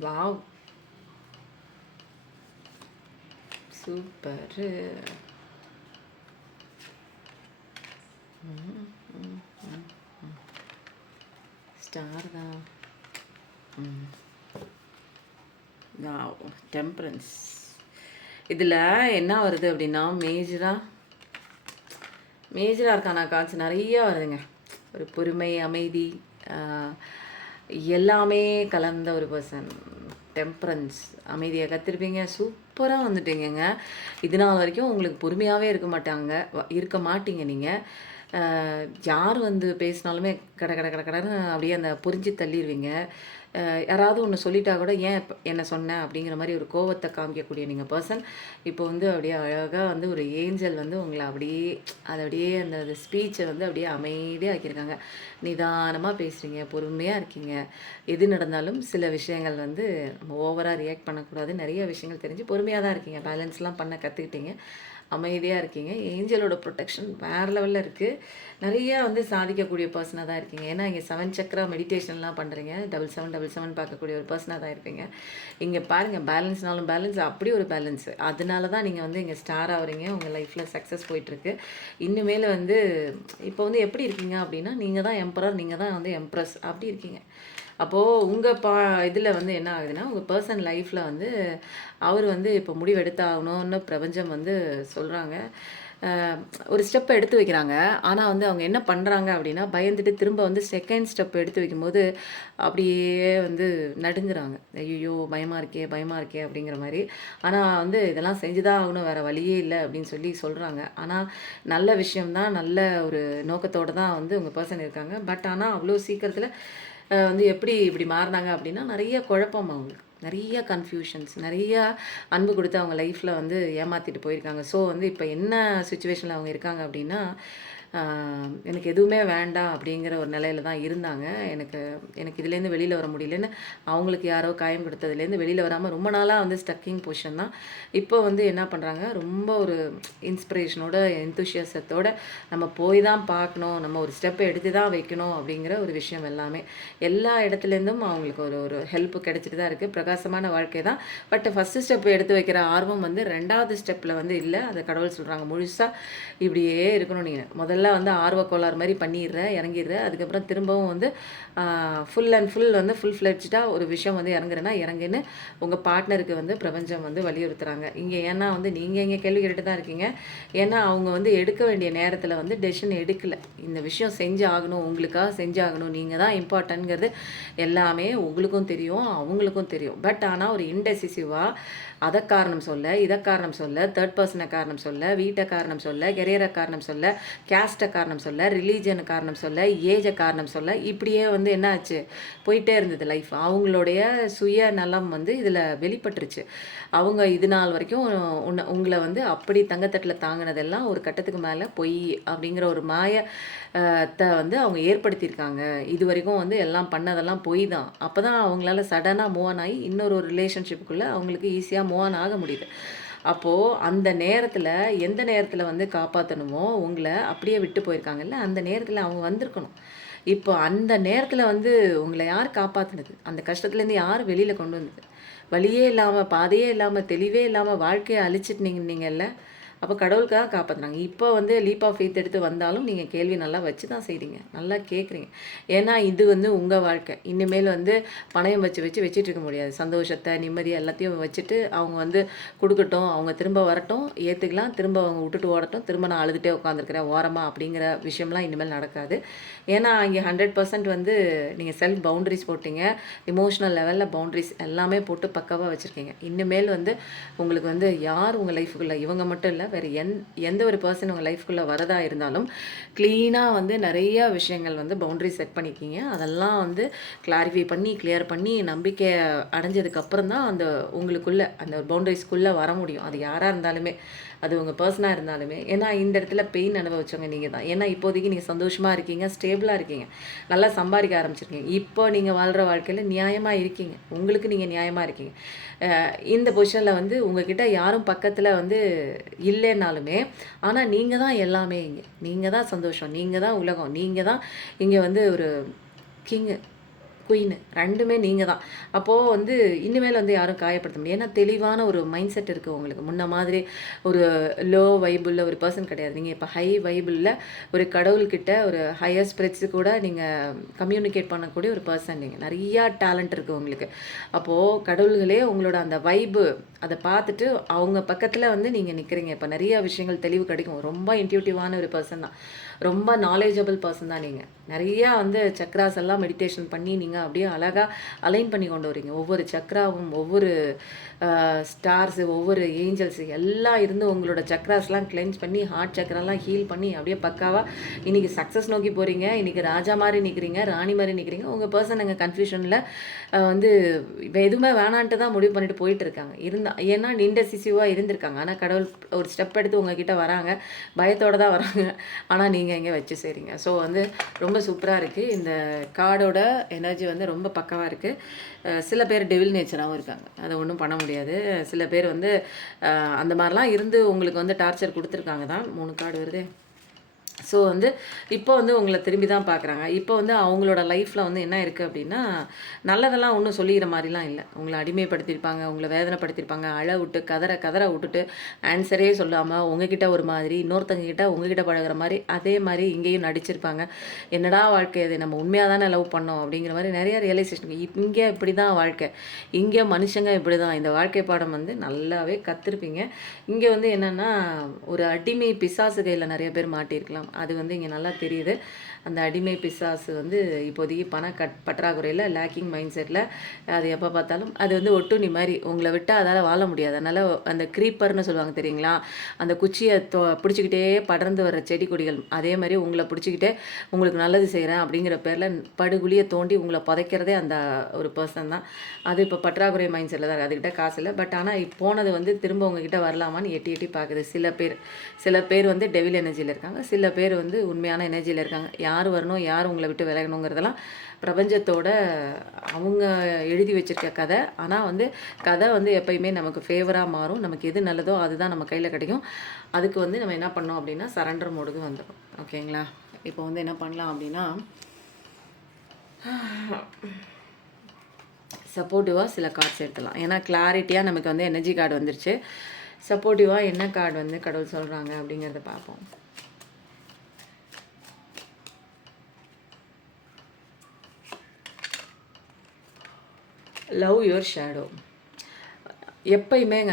வாவ், சூப்பரு. ம், ம், ம், ம். ஸ்டார் தான். ம். டெம்பரன்ஸ். இதில் என்ன வருது அப்படின்னா மேஜராக இருக்கான காட்சி நிறையா வருதுங்க. ஒரு பொறுமை, அமைதி, எல்லாமே கலந்த ஒரு பர்சன். டெம்பரன்ஸ், அமைதியாக கற்றுருப்பீங்க. சூப்பராக வந்துட்டீங்கங்க. இது நாள் வரைக்கும் உங்களுக்கு பொறுமையாகவே இருக்க மாட்டீங்க நீங்கள். யார் வந்து பேசினாலுமே கட கட கட கடன்னு அப்படியே அந்த புரிஞ்சு தள்ளிடுவீங்க. யாராவது ஒன்று சொல்லிட்டா கூட ஏன் என்ன சொன்னேன் அப்படிங்கிற மாதிரி ஒரு கோவத்தை காமிக்கக்கூடிய நீங்கள் பர்சன். இப்போ வந்து அப்படியே அழகாக வந்து ஒரு ஏஞ்சல் வந்து உங்களை அப்படியே அந்த ஸ்பீச்சை வந்து அப்படியே அமைதியாக ஆக்கியிருக்காங்க. நிதானமாக பேசுகிறீங்க, பொறுமையாக இருக்கீங்க. எது நடந்தாலும் சில விஷயங்கள் வந்து நம்ம ஓவராக ரியாக்ட் பண்ணக்கூடாது. நிறைய விஷயங்கள் தெரிஞ்சு பொறுமையாக தான் இருக்கீங்க. பேலன்ஸ்லாம் பண்ண கற்றுக்கிட்டீங்க. அமைதியாக இருக்கீங்க. ஏஞ்சலோட ப்ரொடெக்ஷன் வேறு லெவலில் இருக்குது. நிறையா வந்து சாதிக்கக்கூடிய பர்சனாக தான் இருக்கீங்க. ஏன்னா இங்கே 7 சக்கரா மெடிடேஷன்லாம் பண்ணுறீங்க. 7777 பார்க்கக்கூடிய ஒரு பர்சனாக தான் இருப்பீங்க. இங்கே பாருங்கள், பேலன்ஸ்னாலும் பேலன்ஸ், அப்படி ஒரு பேலன்ஸ். அதனால தான் நீங்கள் வந்து இங்கே ஸ்டார் ஆகுறீங்க. உங்கள் லைஃப்பில் சக்ஸஸ் போயிட்டுருக்கு. இன்னுமேல் வந்து இப்போ வந்து எப்படி இருக்கீங்க அப்படின்னா, நீங்கள் தான் எம்பரர், நீங்கள் தான் வந்து எம்ப்ரஸ், அப்படி இருக்கீங்க. அப்போது உங்கள் இதில் வந்து என்ன ஆகுதுன்னா, உங்கள் பர்சன் லைஃப்பில் வந்து அவர் வந்து இப்போ முடிவெடுத்தாகணும்னு பிரபஞ்சம் வந்து சொல்கிறாங்க. ஒரு ஸ்டெப்பை எடுத்து வைக்கிறாங்க. ஆனால் வந்து அவங்க என்ன பண்ணுறாங்க அப்படின்னா, பயந்துட்டு திரும்ப வந்து செகண்ட் ஸ்டெப் எடுத்து வைக்கும்போது அப்படியே வந்து நடுங்குறாங்க. ஐயோ பயமாக இருக்கே அப்படிங்கிற மாதிரி. ஆனால் வந்து இதெல்லாம் செஞ்சு தான் ஆகணும், வேறு வழியே இல்லை அப்படின்னு சொல்கிறாங்க. ஆனால் நல்ல விஷயம்தான், நல்ல ஒரு நோக்கத்தோடு தான் வந்து உங்கள் பர்சன் இருக்காங்க. பட் ஆனால் அவ்வளோ சீக்கிரத்தில் வந்து எப்படி இப்படி மாறினாங்க அப்படின்னா, நிறைய குழப்பம் அவங்களுக்கு, நிறைய கன்ஃபியூஷன்ஸ், நிறையா அன்பு கொடுத்து அவங்க லைஃப்பில் வந்து ஏமாற்றிட்டு போயிருக்காங்க. ஸோ வந்து இப்போ என்ன சுச்சுவேஷனில் அவங்க இருக்காங்க அப்படின்னா, எனக்கு எதுவுமே வேண்டாம் அப்படிங்கிற ஒரு நிலையில தான் இருந்தாங்க. எனக்கு இதுலேருந்து வெளியில் வர முடியலன்னு அவங்களுக்கு யாரோ காயம் கொடுத்ததுலேருந்து வெளியில் வராமல் ரொம்ப நாளாக வந்து ஸ்டக்கிங் பொசிஷன் தான். இப்போ வந்து என்ன பண்ணுறாங்க, ரொம்ப ஒரு இன்ஸ்பிரேஷனோட, எந்தூசியாசத்தோட நம்ம போய் தான் பார்க்கணும், நம்ம ஒரு ஸ்டெப்பை எடுத்து தான் வைக்கணும் அப்படிங்கிற ஒரு விஷயம் எல்லாமே எல்லா இடத்துலேருந்தும் அவங்களுக்கு ஒரு ஹெல்ப் கிடைச்சிட்டு தான் இருக்குது. பிரகாசமான வாழ்க்கை தான். பட் ஃபஸ்ட்டு ஸ்டெப் எடுத்து வைக்கிற ஆர்வம் வந்து 2வது ஸ்டெப்பில் வந்து இல்லை. அதை கடவுள் சொல்கிறாங்க, முழுசாக இப்படியே இருக்கணும். நீங்கள் முதல்ல வந்து ஆர்வ கோளாறு மாதிரி இறங்கிடுறேன். அதுக்கப்புறம் திரும்பவும் வந்து ஃபுல் அண்ட் ஃபுல் வந்து ஃபுல் ஃப்ளெட்ஜாக ஒரு விஷயம் வந்து இறங்குன்னு உங்கள் பார்ட்னருக்கு வந்து பிரபஞ்சம் வந்து வலியுறுத்துகிறாங்க இங்கே. ஏன்னா வந்து நீங்கள் இங்கே கேள்வி கேட்டுட்டு தான் இருக்கீங்க. ஏன்னா அவங்க வந்து எடுக்க வேண்டிய நேரத்தில் வந்து டெசிஷன் எடுக்கலை. இந்த விஷயம் செஞ்சாகணும், உங்களுக்காக செஞ்சாகணும், நீங்கள் தான் இம்பார்ட்டன்ட்ங்கிறது எல்லாமே உங்களுக்கும் தெரியும், அவங்களுக்கும் தெரியும். பட் ஆனால் ஒரு இன்டெசிசிவாக அதை காரணம் சொல்ல, இதை காரணம் சொல்ல, தேர்ட் பர்சனை காரணம் சொல்ல, வீட்டை காரணம் சொல்ல, கெரியரை காரணம் சொல்ல, கேஸ்ட்டை காரணம் சொல்ல, ரிலீஜனை காரணம் சொல்ல, ஏஜை காரணம் சொல்ல, இப்படியே வந்து என்ன ஆச்சு, போயிட்டே இருந்தது லைஃப். அவங்களுடைய சுயநலம் வந்து இதில் வெளிப்பட்டுருச்சு. அவங்க இது நாள் வரைக்கும் உங்களை வந்து அப்படி தங்கத்தட்டில் தாங்கினதெல்லாம் ஒரு கட்டத்துக்கு மேலே பொய் அப்படிங்கிற ஒரு வந்து அவங்க ஏற்படுத்தியிருக்காங்க. இது வரைக்கும் வந்து எல்லாம் பண்ணதெல்லாம் பொய் தான். அப்போ தான் அவங்களால சடனாக மூவ் ஆன் ஆகி இன்னொரு ரிலேஷன்ஷிப்புக்குள்ளே அவங்களுக்கு ஈஸியாக மூவ் ஆன் ஆக முடியுது. அப்போது அந்த நேரத்தில் எந்த நேரத்தில் வந்து காப்பாற்றணுமோ உங்களை அப்படியே விட்டு போயிருக்காங்கல்ல, அந்த நேரத்தில் அவங்க வந்திருக்கணும். இப்போ அந்த நேரத்தில் வந்து உங்களை யார் காப்பாற்றினது, அந்த கஷ்டத்துலேருந்து யார் வெளியில் கொண்டு வந்தது, வழியே இல்லாமல், பாதையே இல்லாமல், தெளிவே இல்லாமல் வாழ்க்கையை அழிச்சிட்டு நீங்கள்ல, அப்போ கடவுளுக்காக காப்பாற்றுனாங்க. இப்போ வந்து லீப் ஆஃப் ஃபெய்த் எடுத்து வந்தாலும் நீங்கள் கேள்வி நல்லா வச்சு தான் செய்கிறீங்க, நல்லா கேட்குறீங்க. ஏன்னா இது வந்து உங்கள் வாழ்க்கை. இனிமேல் வந்து பணம் வச்சுட்டு இருக்க முடியாது. சந்தோஷத்தை, நிம்மதியை எல்லாத்தையும் வச்சுட்டு அவங்க வந்து கொடுக்கட்டும், அவங்க திரும்ப வரட்டும், ஏற்றுக்கலாம், திரும்ப அவங்க விட்டுட்டு ஓடட்டும், திரும்ப நான் அழுதுகிட்டே உட்காந்துருக்கிறேன் ஓரமாக அப்படிங்கிற விஷயம்லாம் இனிமேல் நடக்காது. ஏன்னா இங்கே 100% வந்து நீங்கள் செல்ஃப் பவுண்ட்ரிஸ் போட்டிங்க, இமோஷனல் லெவலில் பவுண்ட்ரிஸ் எல்லாமே போட்டு பக்காவாக வச்சுருக்கீங்க. இனிமேல் வந்து உங்களுக்கு வந்து யார் உங்கள் லைஃபுக்குள்ளே, இவங்க மட்டும் இல்லை, வேறு எந்த ஒரு பர்சன் உங்கள் லைஃப்குள்ளே வரதா இருந்தாலும் க்ளீனாக வந்து நிறைய விஷயங்கள் வந்து பவுண்ட்ரி செட் பண்ணிக்கிங்க. அதெல்லாம் வந்து கிளாரிஃபை பண்ணி கிளியர் பண்ணி நம்பிக்கை அடைஞ்சதுக்கப்புறம் தான் அந்த உங்களுக்குள்ளே அந்த பவுண்ட்ரிஸ்க்குள்ளே வர முடியும். அது யாராக இருந்தாலுமே, அது உங்கள் பர்சனாக இருந்தாலுமே. ஏன்னா இந்த இடத்துல பெயின் அனுபவிச்சவங்க நீங்கள் தான். ஏன்னா இப்போதைக்கு நீங்கள் சந்தோஷமாக இருக்கீங்க, ஸ்டேபிளாக இருக்கீங்க, நல்லா சம்பாதிக்க ஆரம்பிச்சிருக்கீங்க. இப்போ நீங்கள் வாழ்கிற வாழ்க்கையில் நியாயமாக இருக்கீங்க, உங்களுக்கு நீங்கள் நியாயமாக இருக்கீங்க. இந்த பொசிஷனில் வந்து உங்ககிட்ட யாரும் பக்கத்தில் வந்து இல்லைன்னாலுமே, ஆனால் நீங்கள் தான் எல்லாமே இங்கே, நீங்கள் தான் சந்தோஷம், நீங்கள் தான் உலகம், நீங்கள் தான் இங்கே வந்து ஒரு கிங்கு. குயின் ரெண்டுமே நீங்கள் தான். அப்போது வந்து இனிமேல் வந்து யாரும் காயப்படுத்த முடியாது. ஏன்னா தெளிவான ஒரு மைண்ட் செட் இருக்குது உங்களுக்கு. முன்ன மாதிரி ஒரு லோ வைபிளில் ஒரு பர்சன் கிடையாது. நீங்கள் இப்போ ஹை வைபிளில் ஒரு கடவுள்கிட்ட ஒரு ஹையர் ஸ்பிரிட்ஸு கூட நீங்கள் கம்யூனிகேட் பண்ணக்கூடிய ஒரு பர்சன். நீங்கள் நிறையா டேலண்ட் இருக்குது உங்களுக்கு. அப்போது கடவுள்களே உங்களோட அந்த வைபு அதை பார்த்துட்டு அவங்க பக்கத்தில் வந்து நீங்கள் நிற்கிறீங்க. இப்போ நிறையா விஷயங்கள் தெளிவு கிடைக்கும். ரொம்ப இன்ட்யூட்டிவான ஒரு பர்சன் தான். ரொம்ப நாலேஜபிள் பர்சன் தான் நீங்கள். நிறையா வந்து சக்ராஸ் எல்லாம் மெடிடேஷன் பண்ணி நீங்கள் அப்படியே அழகாக அலைன் பண்ணி கொண்டு வரீங்க. ஒவ்வொரு சக்ராவும், ஒவ்வொரு ஸ்டார்ஸு, ஒவ்வொரு ஏஞ்சல்ஸு எல்லாம் இருந்து உங்களோட சக்ராஸ்லாம் கிளென்ஸ் பண்ணி ஹார்ட் சக்ராலாம் ஹீல் பண்ணி அப்படியே பக்காவாக இன்றைக்கி சக்ஸஸ் நோக்கி போகிறீங்க. இன்றைக்கி ராஜா மாதிரி நிற்கிறீங்க, ராணி மாதிரி நிற்கிறீங்க. உங்கள் பர்சன் எங்கள் கன்ஃபியூஷனில் வந்து இப்போ எதுவுமே வேணான்ட்டு தான் முடிவு பண்ணிட்டு போயிட்டு இருக்காங்க. ஏன்னா இன்டெசிசிவாக இருந்திருக்காங்க. ஆனால் கடவுள் ஒரு ஸ்டெப் எடுத்து உங்ககிட்ட வராங்க, பயத்தோடு தான் வராங்க. ஆனால் நீங்கள் எங்கே வச்சு செய்கிறீங்க. ஸோ வந்து ரொம்ப சூப்பராக இருக்குது. இந்த கார்டோட எனர்ஜி வந்து ரொம்ப பக்கவாக இருக்குது. சில பேர் டெவில் நேச்சராகவும் இருக்காங்க, அதை ஒன்றும் பண்ண முடியாது. சில பேர் வந்து அந்த மாதிரிலாம் இருந்து உங்களுக்கு வந்து டார்ச்சர் கொடுத்துருக்காங்க தான். 3 கார்டு வருது. ஸோ வந்து இப்போ வந்து உங்களை திரும்பி தான் பார்க்குறாங்க. இப்போ வந்து அவங்களோட லைஃப்பில் வந்து என்ன இருக்குது அப்படின்னா, நல்லதெல்லாம் ஒன்றும் சொல்லிக்கிற மாதிரிலாம் இல்லை. உங்களை அடிமைப்படுத்தியிருப்பாங்க, உங்களை வேதனைப்படுத்தியிருப்பாங்க, விட்டு கதற விட்டுட்டு ஆன்சரே சொல்லாமல் உங்ககிட்ட ஒரு மாதிரி, இன்னொருத்தங்க கிட்ட உங்ககிட்ட பழகிற மாதிரி, அதே மாதிரி இங்கேயும் நடிச்சிருப்பாங்க. என்னடா வாழ்க்கை அது, நம்ம உண்மையாக தானே லவ் பண்ணோம் அப்படிங்கிற மாதிரி நிறையா ரியலைசேஷன். இங்கே இப்படி தான் வாழ்க்கை, இங்கே மனுஷங்க இப்படி தான். இந்த வாழ்க்கை பாடம் வந்து நல்லாவே கற்றுருப்பீங்க. இங்கே வந்து என்னென்னா ஒரு அடிமை பிசாசு கையில் நிறைய பேர் மாட்டியிருக்கலாம். அது வந்து இங்கே நல்லா தெரியுது. அந்த அடிமை பிசாசு வந்து இப்போதைக்கு பற்றாக்குறையில் லேக்கிங் மைண்ட் செட்டில் அது எப்போ பார்த்தாலும் அது வந்து ஒட்டுண்ணி மாதிரி உங்களை விட்டால் அதால் வாழ முடியாது. அதனால் அந்த க்ரீப்பர்னு சொல்லுவாங்க தெரியுங்களா, அந்த குச்சியை பிடிச்சிக்கிட்டே படர்ந்து வர்ற செடி கொடிகள் அதே மாதிரி உங்களை பிடிச்சிக்கிட்டே உங்களுக்கு நல்லது செய்கிறேன் அப்படிங்கிற பேரில் படுகுழியை தோண்டி உங்களை புதைக்கிறதே அந்த ஒரு பர்சன் தான். அது இப்போ பற்றாக்குறை மைண்ட் செட்டில் தான் இருக்குது. அதுக்கிட்ட காசு இல்லை. பட் ஆனால் போனது வந்து திரும்ப உங்ககிட்ட வரலாமான்னு எட்டி எட்டி பார்க்குது. சில பேர் வந்து டெவில் எனர்ஜியில் இருக்காங்க, சில பேர் வந்து உண்மையான எனர்ஜியில் இருக்காங்க. யார் வரணும், யார் உங்களை விட்டு விலகணுங்கிறதெல்லாம் பிரபஞ்சத்தோட அவங்க எழுதி வச்சிருக்க கதை. ஆனால் வந்து கதை வந்து எப்பயுமே நமக்கு ஃபேவராக மாறும். நமக்கு எது நல்லதோ அதுதான் நம்ம கையில் கிடைக்கும். அதுக்கு வந்து நம்ம என்ன பண்ணோம் அப்படின்னா சரண்டர் மோடுக்கு வந்துடும். ஓகேங்களா? இப்போ வந்து என்ன பண்ணலாம் அப்படின்னா, சப்போர்ட்டிவாக சில கார்ட்ஸ் எடுத்துலாம். ஏன்னா கிளாரிட்டியாக நமக்கு வந்து எனர்ஜி கார்டு வந்துருச்சு. சப்போர்ட்டிவாக என்ன கார்டு வந்து கடவுள் சொல்கிறாங்க அப்படிங்கிறத பார்ப்போம். Love your shadow. எப்பயுமேங்க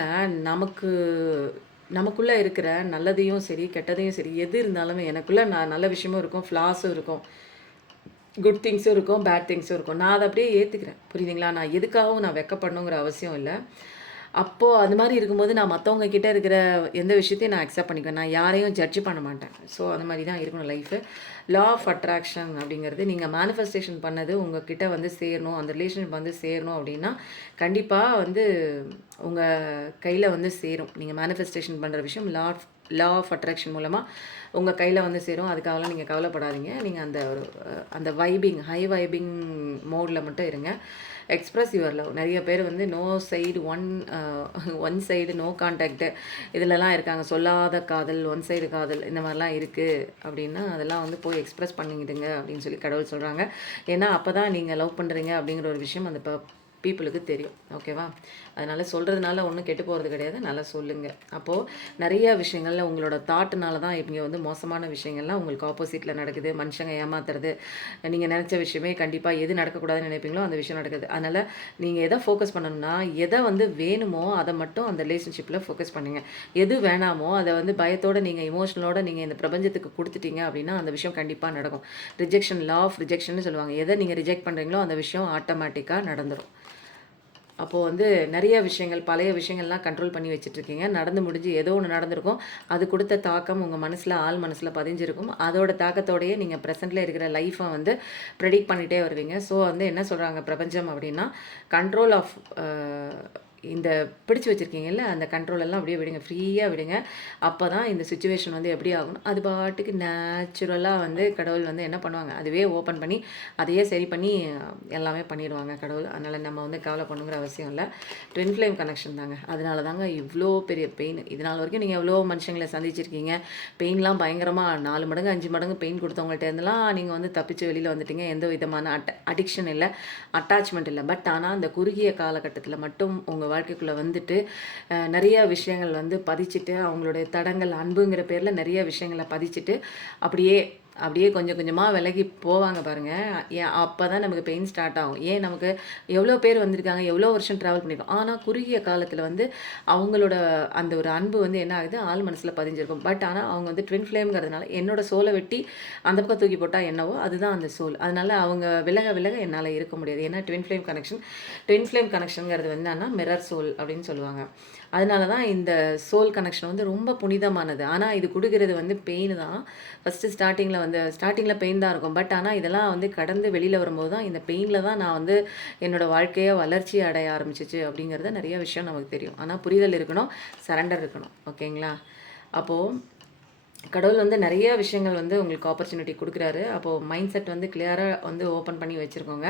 நமக்குள்ளே இருக்கிற நல்லதையும் சரி கெட்டதையும் சரி எது இருந்தாலுமே எனக்குள்ளே நல்ல விஷயமும் இருக்கும், ஃப்ளாஸும் இருக்கும், குட் திங்ஸும் இருக்கும், பேட் திங்ஸும் இருக்கும். நான் அதை அப்படியே ஏற்றுக்கிறேன். புரியுதுங்களா? நான் எதுக்காகவும் நான் வெக்கப்படணுங்கிற அவசியம் இல்லை. அப்போது அது மாதிரி இருக்கும்போது நான் மற்றவங்க கிட்டே இருக்கிற எந்த விஷயத்தையும் நான் அக்செப்ட் பண்ணிக்குவேன். நான் யாரையும் ஜட்ஜ் பண்ண மாட்டேன். ஸோ அந்த மாதிரி தான் இருக்கணும் லைஃபு. லா ஆஃப் அட்ராக்ஷன் அப்படிங்கிறது நீங்கள் மேனிஃபெஸ்டேஷன் பண்ணது உங்கள் கிட்டே வந்து சேரணும், அந்த ரிலேஷன்ஷிப் வந்து சேரணும் அப்படின்னா கண்டிப்பாக வந்து உங்கள் கையில் வந்து சேரும். நீங்கள் மேனிஃபெஸ்டேஷன் பண்ணுற விஷயம் லா ஆஃப் அட்ராக்ஷன் மூலமாக உங்கள் கையில் வந்து சேரும். அதுக்காகலாம் நீங்கள் கவலைப்படாதீங்க. நீங்கள் அந்த வைபிங் ஹை வைபிங் மோடில் மட்டும் இருங்க. Express your love. நிறைய பேர் வந்து no side one side no contact இதிலலாம் இருக்காங்க. சொல்லாத காதல், ஒன் சைடு காதல் இந்த மாதிரிலாம் இருக்குது அப்படின்னா அதெல்லாம் வந்து போய் எக்ஸ்ப்ரெஸ் பண்ணிக்கிடுங்க அப்படின்னு சொல்லி கடவுள் சொல்கிறாங்க. ஏன்னா அப்போ தான் நீங்கள் லவ் பண்ணுறீங்க அப்படிங்கிற ஒரு விஷயம் அந்த பீப்புளுக்கு தெரியும். ஓகேவா? அதனால் சொல்கிறதுனால ஒன்றும் கெட்டு போகிறது கிடையாது. நல்லா சொல்லுங்கள். அப்போது நிறைய விஷயங்களில் உங்களோட தாட்டுனால தான் இங்கே வந்து மோசமான விஷயங்கள்லாம் உங்களுக்கு ஆப்போசிட்டில் நடக்குது. மனுஷங்க ஏமாத்துறது, நீங்கள் நினச்ச விஷயமே கண்டிப்பாக எது நடக்கக்கூடாதுன்னு நினைப்பீங்களோ அந்த விஷயம் நடக்குது. அதனால் நீங்கள் எதை ஃபோக்கஸ் பண்ணணும்னா எதை வந்து வேணுமோ அதை மட்டும் அந்த ரிலேஷன்ஷிப்பில் ஃபோக்கஸ் பண்ணுங்கள். எது வேணாமோ அதை வந்து பயத்தோடு நீங்கள் இமோஷனலோடு நீங்கள் இந்த பிரபஞ்சத்துக்கு கொடுத்துட்டீங்க அப்படின்னா அந்த விஷயம் கண்டிப்பாக நடக்கும். ரிஜெக்ஷன், லா ஆஃப் ரிஜெக்ஷன் சொல்லுவாங்க. எதை நீங்கள் ரிஜெக்ட் பண்ணுறீங்களோ அந்த விஷயம் ஆட்டோமேட்டிக்காக நடந்துடும். அப்போது வந்து நிறைய விஷயங்கள், பழைய விஷயங்கள்லாம் கண்ட்ரோல் பண்ணி வச்சுட்ருக்கீங்க. நடந்து முடிஞ்சு ஏதோ ஒன்று நடந்திருக்கும். அது கொடுத்த தாக்கம் உங்கள் மனசில், ஆள் மனசில் பதிஞ்சிருக்கும். அதோட தாக்கத்தோடையே நீங்கள் ப்ரெசென்ட்டில் இருக்கிற லைஃப்பை வந்து ப்ரெடிக்ட் பண்ணிகிட்டே வருவீங்க. ஸோ வந்து என்ன சொல்கிறாங்க பிரபஞ்சம் அப்படின்னா, கண்ட்ரோல் ஆஃப் இந்த பிடிச்சு வச்சுருக்கீங்கல்ல அந்த கண்ட்ரோல் எல்லாம் அப்படியே விடுங்க, ஃப்ரீயாக விடுங்க. அப்போ தான் இந்த சுச்சுவேஷன் வந்து எப்படி ஆகணும், அது பாட்டுக்கு நேச்சுரலாக வந்து கடவுள் வந்து என்ன பண்ணுவாங்க, அதுவே ஓப்பன் பண்ணி அதையே சரி பண்ணி எல்லாமே பண்ணிடுவாங்க கடவுள். அதனால் நம்ம வந்து கவலை பண்ணுங்கிற அவசியம் இல்லை. ட்வின் ஃப்ளேம் கனெக்ஷன் தாங்க. அதனால தாங்க இவ்வளோ பெரிய பெயின். இது நாள் வரைக்கும் நீங்கள் எவ்வளோ மனுஷங்களை சந்திச்சிருக்கீங்க. பெயின்லாம் பயங்கரமாக 4 மடங்கு 5 மடங்கு பெயின் கொடுத்தவங்கள்ட்ட இருந்தெல்லாம் நீங்கள் வந்து தப்பிச்சு வெளியில் வந்துட்டீங்க. எந்த விதமான அடிக்ஷன் இல்லை, அட்டாச்மெண்ட் இல்லை. பட் ஆனால் அந்த குறுகிய காலகட்டத்தில் மட்டும் உங்கள் வாழ்க்கைக்குள்ளே வந்துட்டு நிறைய விஷயங்கள் வந்து பதிச்சுட்டு, அவங்களுடைய தடங்கள் அன்புங்கிற பேரில் நிறைய விஷயங்களை பதிச்சுட்டு அப்படியே அப்படியே கொஞ்சம் கொஞ்சமாக விலகி போவாங்க பாருங்கள். ஏன் அப்போ தான் நமக்கு பெயின் ஸ்டார்ட் ஆகும். ஏன் நமக்கு எவ்வளோ பேர் வந்திருக்காங்க, எவ்வளோ வருஷம் ட்ராவல் பண்ணியிருக்கோம். ஆனால் குறுகிய காலத்தில் வந்து அவங்களோட அந்த ஒரு அன்பு வந்து என்ன ஆகுது, ஆள் மனசில் பதிஞ்சிருக்கும். பட் ஆனால் அவங்க வந்து ட்வின் ஃப்ளேம்ங்கிறதுனால என்னோட சோலை வெட்டி அந்த பக்கம் தூக்கி போட்டால் என்னவோ அதுதான் அந்த சோல். அதனால் அவங்க விலக விலக என்னால் இருக்க முடியாது. ஏன்னா ட்வின் ஃப்ளேம் கனெக்ஷனுங்கிறது வந்து என்னன்னா மிரர் சோல் அப்படின்னு சொல்லுவாங்க. அதனால தான் இந்த சோல் கனெக்ஷன் வந்து ரொம்ப புனிதமானது. ஆனால் இது கொடுக்குறது வந்து பெயின் தான். ஃபஸ்ட்டு ஸ்டார்டிங்கில் பெயின் தான் இருக்கும். பட் ஆனால் இதெல்லாம் வந்து கடந்து வெளியில் வரும்போது தான் இந்த பெயினில் தான் நான் வந்து என்னோடய வாழ்க்கையை வளர்ச்சி அடைய ஆரம்பிச்சிச்சு அப்படிங்கிறத நிறைய விஷயம் நமக்கு தெரியும். ஆனால் புரிதல் இருக்கணும், சரண்டர் இருக்கணும். ஓகேங்களா? அப்போது கடவுள் வந்து நிறைய விஷயங்கள் வந்து உங்களுக்கு ஆப்பர்ச்சுனிட்டி கொடுக்குறாரு. அப்போது மைண்ட் செட் வந்து கிளியராக வந்து ஓப்பன் பண்ணி வச்சுருக்கோங்க.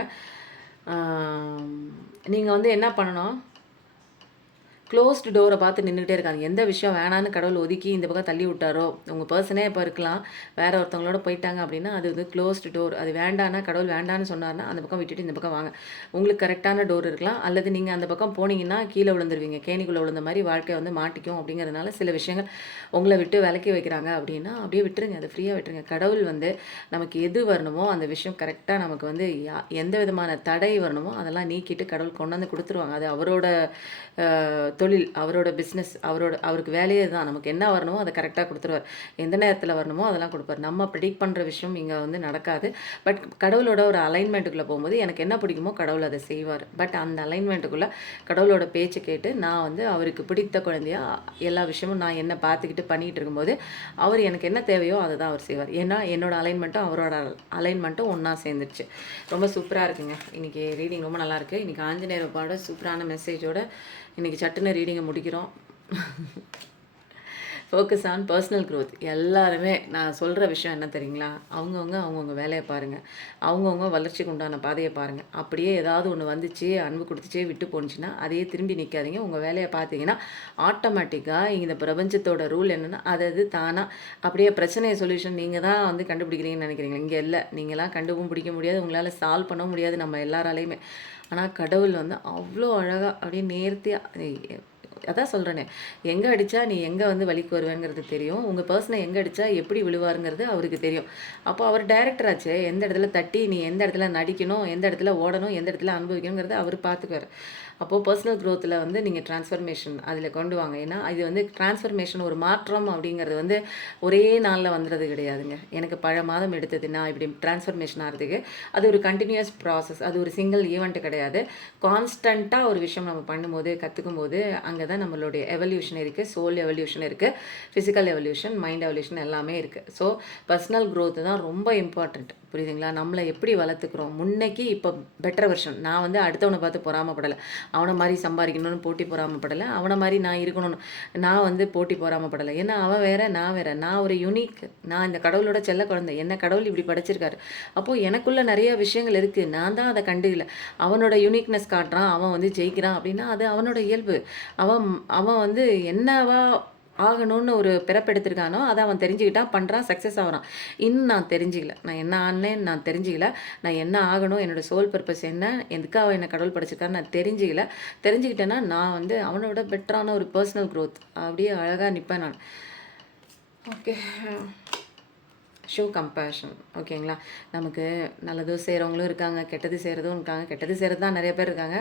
நீங்கள் வந்து என்ன பண்ணணும், க்ளோஸ்டு டோரை பார்த்து நின்றுக்கிட்டே இருக்காங்க. எந்த விஷயம் வேணான்னு கடவுள் ஒதுக்கி இந்த பக்கம் தள்ளி விட்டாரோ, உங்கள் பர்சனே இப்போ இருக்கலாம், வேறு ஒருத்தவங்களோட போயிட்டாங்க அப்படின்னா அது வந்து க்ளோஸ்டு டோர். அது வேண்டான்னா, கடவுள் வேண்டான்னு சொன்னார்னா அந்த பக்கம் விட்டுட்டு இந்த பக்கம் வாங்க. உங்களுக்கு கரெக்டான டோர் இருக்கலாம், அல்லது நீங்கள் அந்த பக்கம் போனீங்கன்னா கீழே விழுந்துருவீங்க, கேணிக்குள்ளே விழுந்த மாதிரி வாழ்க்கை வந்து மாட்டிக்கும். அப்படிங்கிறதுனால சில விஷயங்கள் உங்களை விட்டு விலக்கி வைக்கிறாங்க அப்படின்னா அப்படியே விட்டுருங்க, அதை ஃப்ரீயாக விட்டுருங்க. கடவுள் வந்து நமக்கு எது வரணுமோ அந்த விஷயம் கரெக்டாக நமக்கு வந்து எந்த விதமான தடை வரணுமோ அதெல்லாம் நீக்கிட்டு கடவுள் கொண்டு வந்து கொடுத்துருவாங்க. அது அவரோட தொழில், அவரோட பிஸ்னஸ், அவருக்கு வேலையே தான். நமக்கு என்ன வரணுமோ அதை கரெக்டாக கொடுத்துருவார். எந்த நேரத்தில் வரணுமோ அதெல்லாம் கொடுப்பார். நம்ம ப்ரிடிக்ட் பண்ணுற விஷயம் இங்கே வந்து நடக்காது. பட் கடவுளோட ஒரு அலைன்மெண்ட்டுக்குள்ளே போகும்போது எனக்கு என்ன பிடிக்குமோ கடவுள் அதை செய்வார். பட் அந்த அலைன்மெண்ட்டுக்குள்ளே கடவுளோட பேச்சு கேட்டு நான் வந்து அவருக்கு பிடித்த குழந்தையா எல்லா விஷயமும் நான் என்ன பார்த்துக்கிட்டு பண்ணிகிட்டு இருக்கும்போது அவர் எனக்கு என்ன தேவையோ அதை தான் அவர் செய்வார். ஏன்னா என்னோட அலைன்மெண்ட்டும் அவரோட அலைன்மெண்ட்டும் ஒன்றா சேர்ந்துருச்சு. ரொம்ப சூப்பராக இருக்குங்க. இன்றைக்கி ரீடிங் ரொம்ப நல்லாயிருக்கு. இன்றைக்கி ஆஞ்சநேயர் பாட சூப்பரான மெசேஜோட இன்றைக்கி சட்டுன்னு ரீடிங்கை முடிக்கிறோம். Focus on personal growth. எல்லாருமே நான் சொல்கிற விஷயம் என்ன தெரியுங்களா, அவங்கவுங்க வேலையை பாருங்கள், அவங்கவுங்க வளர்ச்சிக்கு உண்டான பாதையை பாருங்கள். அப்படியே ஏதாவது ஒன்று வந்துச்சு, அன்பு கொடுத்துச்சே விட்டு போணுச்சுன்னா அதையே திரும்பி நிற்காதீங்க. உங்கள் வேலையை பார்த்தீங்கன்னா ஆட்டோமேட்டிக்காக இந்த பிரபஞ்சத்தோட ரூல் என்னென்னா அது தானாக அப்படியே பிரச்சனையை சொல்யூஷன் நீங்கள் தான் வந்து கண்டுபிடிக்கிறீங்கன்னு நினைக்கிறீங்க. இங்கே இல்லை, நீங்களாம் கண்டுபிடிக்க பிடிக்க முடியாது, உங்களால் சால்வ் பண்ண முடியாது நம்ம எல்லாராலையுமே. ஆனால் கடவுள் வந்து அவ்வளோ அழகாக அப்படியே நேர்த்தியாக, அதான் சொல்கிறேனே, எங்கே அடித்தா நீ எங்கே வந்து வலிக்கு வருவேங்கிறது தெரியும், உங்கள் பர்சனை எங்கே அடித்தா எப்படி விழுவாருங்கிறது அவருக்கு தெரியும். அப்போ அவர் டைரக்டர் ஆச்சு. எந்த இடத்துல தட்டி நீ எந்த இடத்துல நடிக்கணும், எந்த இடத்துல ஓடணும், எந்த இடத்துல அனுபவிக்கணுங்கிறத அவர் பார்த்துக்குவார். அப்போது பர்சனல் க்ரோத்தில் வந்து நீங்கள் ட்ரான்ஸ்ஃபர்மேஷன் அதில் கொண்டு வாங்க. ஏன்னா இது வந்து ட்ரான்ஸ்ஃபர்மேஷன், ஒரு மாற்றம் அப்படிங்கிறது வந்து ஒரே நாளில் வந்துடுறது கிடையாதுங்க. எனக்கு பல மாதம் எடுத்தது நான் இப்படி ட்ரான்ஸ்ஃபர்மேஷன் ஆகிறதுக்கு. அது ஒரு கண்டினியூஸ் ப்ராசஸ், அது ஒரு சிங்கிள் ஈவெண்ட்டு கிடையாது. கான்ஸ்டண்ட்டாக ஒரு விஷயம் நம்ம பண்ணும்போது கற்றுக்கும் போது அங்கே தான் நம்மளுடைய எவல்யூஷன் இருக்குது. சோல் எவல்யூஷன் இருக்குது, ஃபிசிக்கல் எவல்யூஷன், மைண்ட் எவல்யூஷன் எல்லாமே இருக்குது. ஸோ பர்சனல் க்ரோத்து தான் ரொம்ப இம்பார்ட்டண்ட். புரியுதுங்களா? நம்மளை எப்படி வளர்த்துக்கிறோம், முன்னைக்கு இப்போ பெட்டர் வெர்ஷன். நான் வந்து அடுத்தவனை பார்த்து பொறாமப்படலை, அவனை மாதிரி சம்பாதிக்கணும்னு போட்டி பொறாமப்படலை, அவனை மாதிரி நான் இருக்கணும்னு நான் வந்து போட்டி பொறாமப்படலை. ஏன்னா அவன் வேறு, நான் வேறு. நான் ஒரு யூனிக், நான் இந்த கடவுளோட செல்ல குழந்தை, என்ன கடவுள் இப்படி படைச்சிருக்காரு. அப்போது எனக்குள்ள நிறைய விஷயங்கள் இருக்குது, நான் தான் அதை கண்டுக்கல. அவனோட யூனிக்னஸ் காட்டுறான், அவன் வந்து ஜெயிக்கிறான் அப்படின்னா அது அவனோட இயல்பு. அவன் வந்து என்னவா ஆகணும்னு ஒரு பிறப்பெடுத்திருக்கானோ அதை அவன் தெரிஞ்சுக்கிட்டான், பண்ணுறான், சக்ஸஸ் ஆகிறான். இன்னும் நான் தெரிஞ்சுக்கல, நான் என்ன ஆனேன்னு நான் தெரிஞ்சுக்கல, நான் என்ன ஆகணும், என்னோடய சோல் பர்பஸ் என்ன, எதுக்காக என்னை கடவுள் படிச்சிருக்கான்னு நான் தெரிஞ்சுக்கிட்டேன்னா நான் வந்து அவனோட பெட்டரான ஒரு பர்சனல் க்ரோத் அப்படியே அழகாக நிற்பேன் நான். Okay, show compassion. ஓகேங்களா? நமக்கு நல்லது செய்கிறவங்களும் இருக்காங்க, கெட்டது செய்கிறதும் இருக்காங்க. கெட்டது செய்கிறது தான் நிறைய பேர் இருக்காங்க.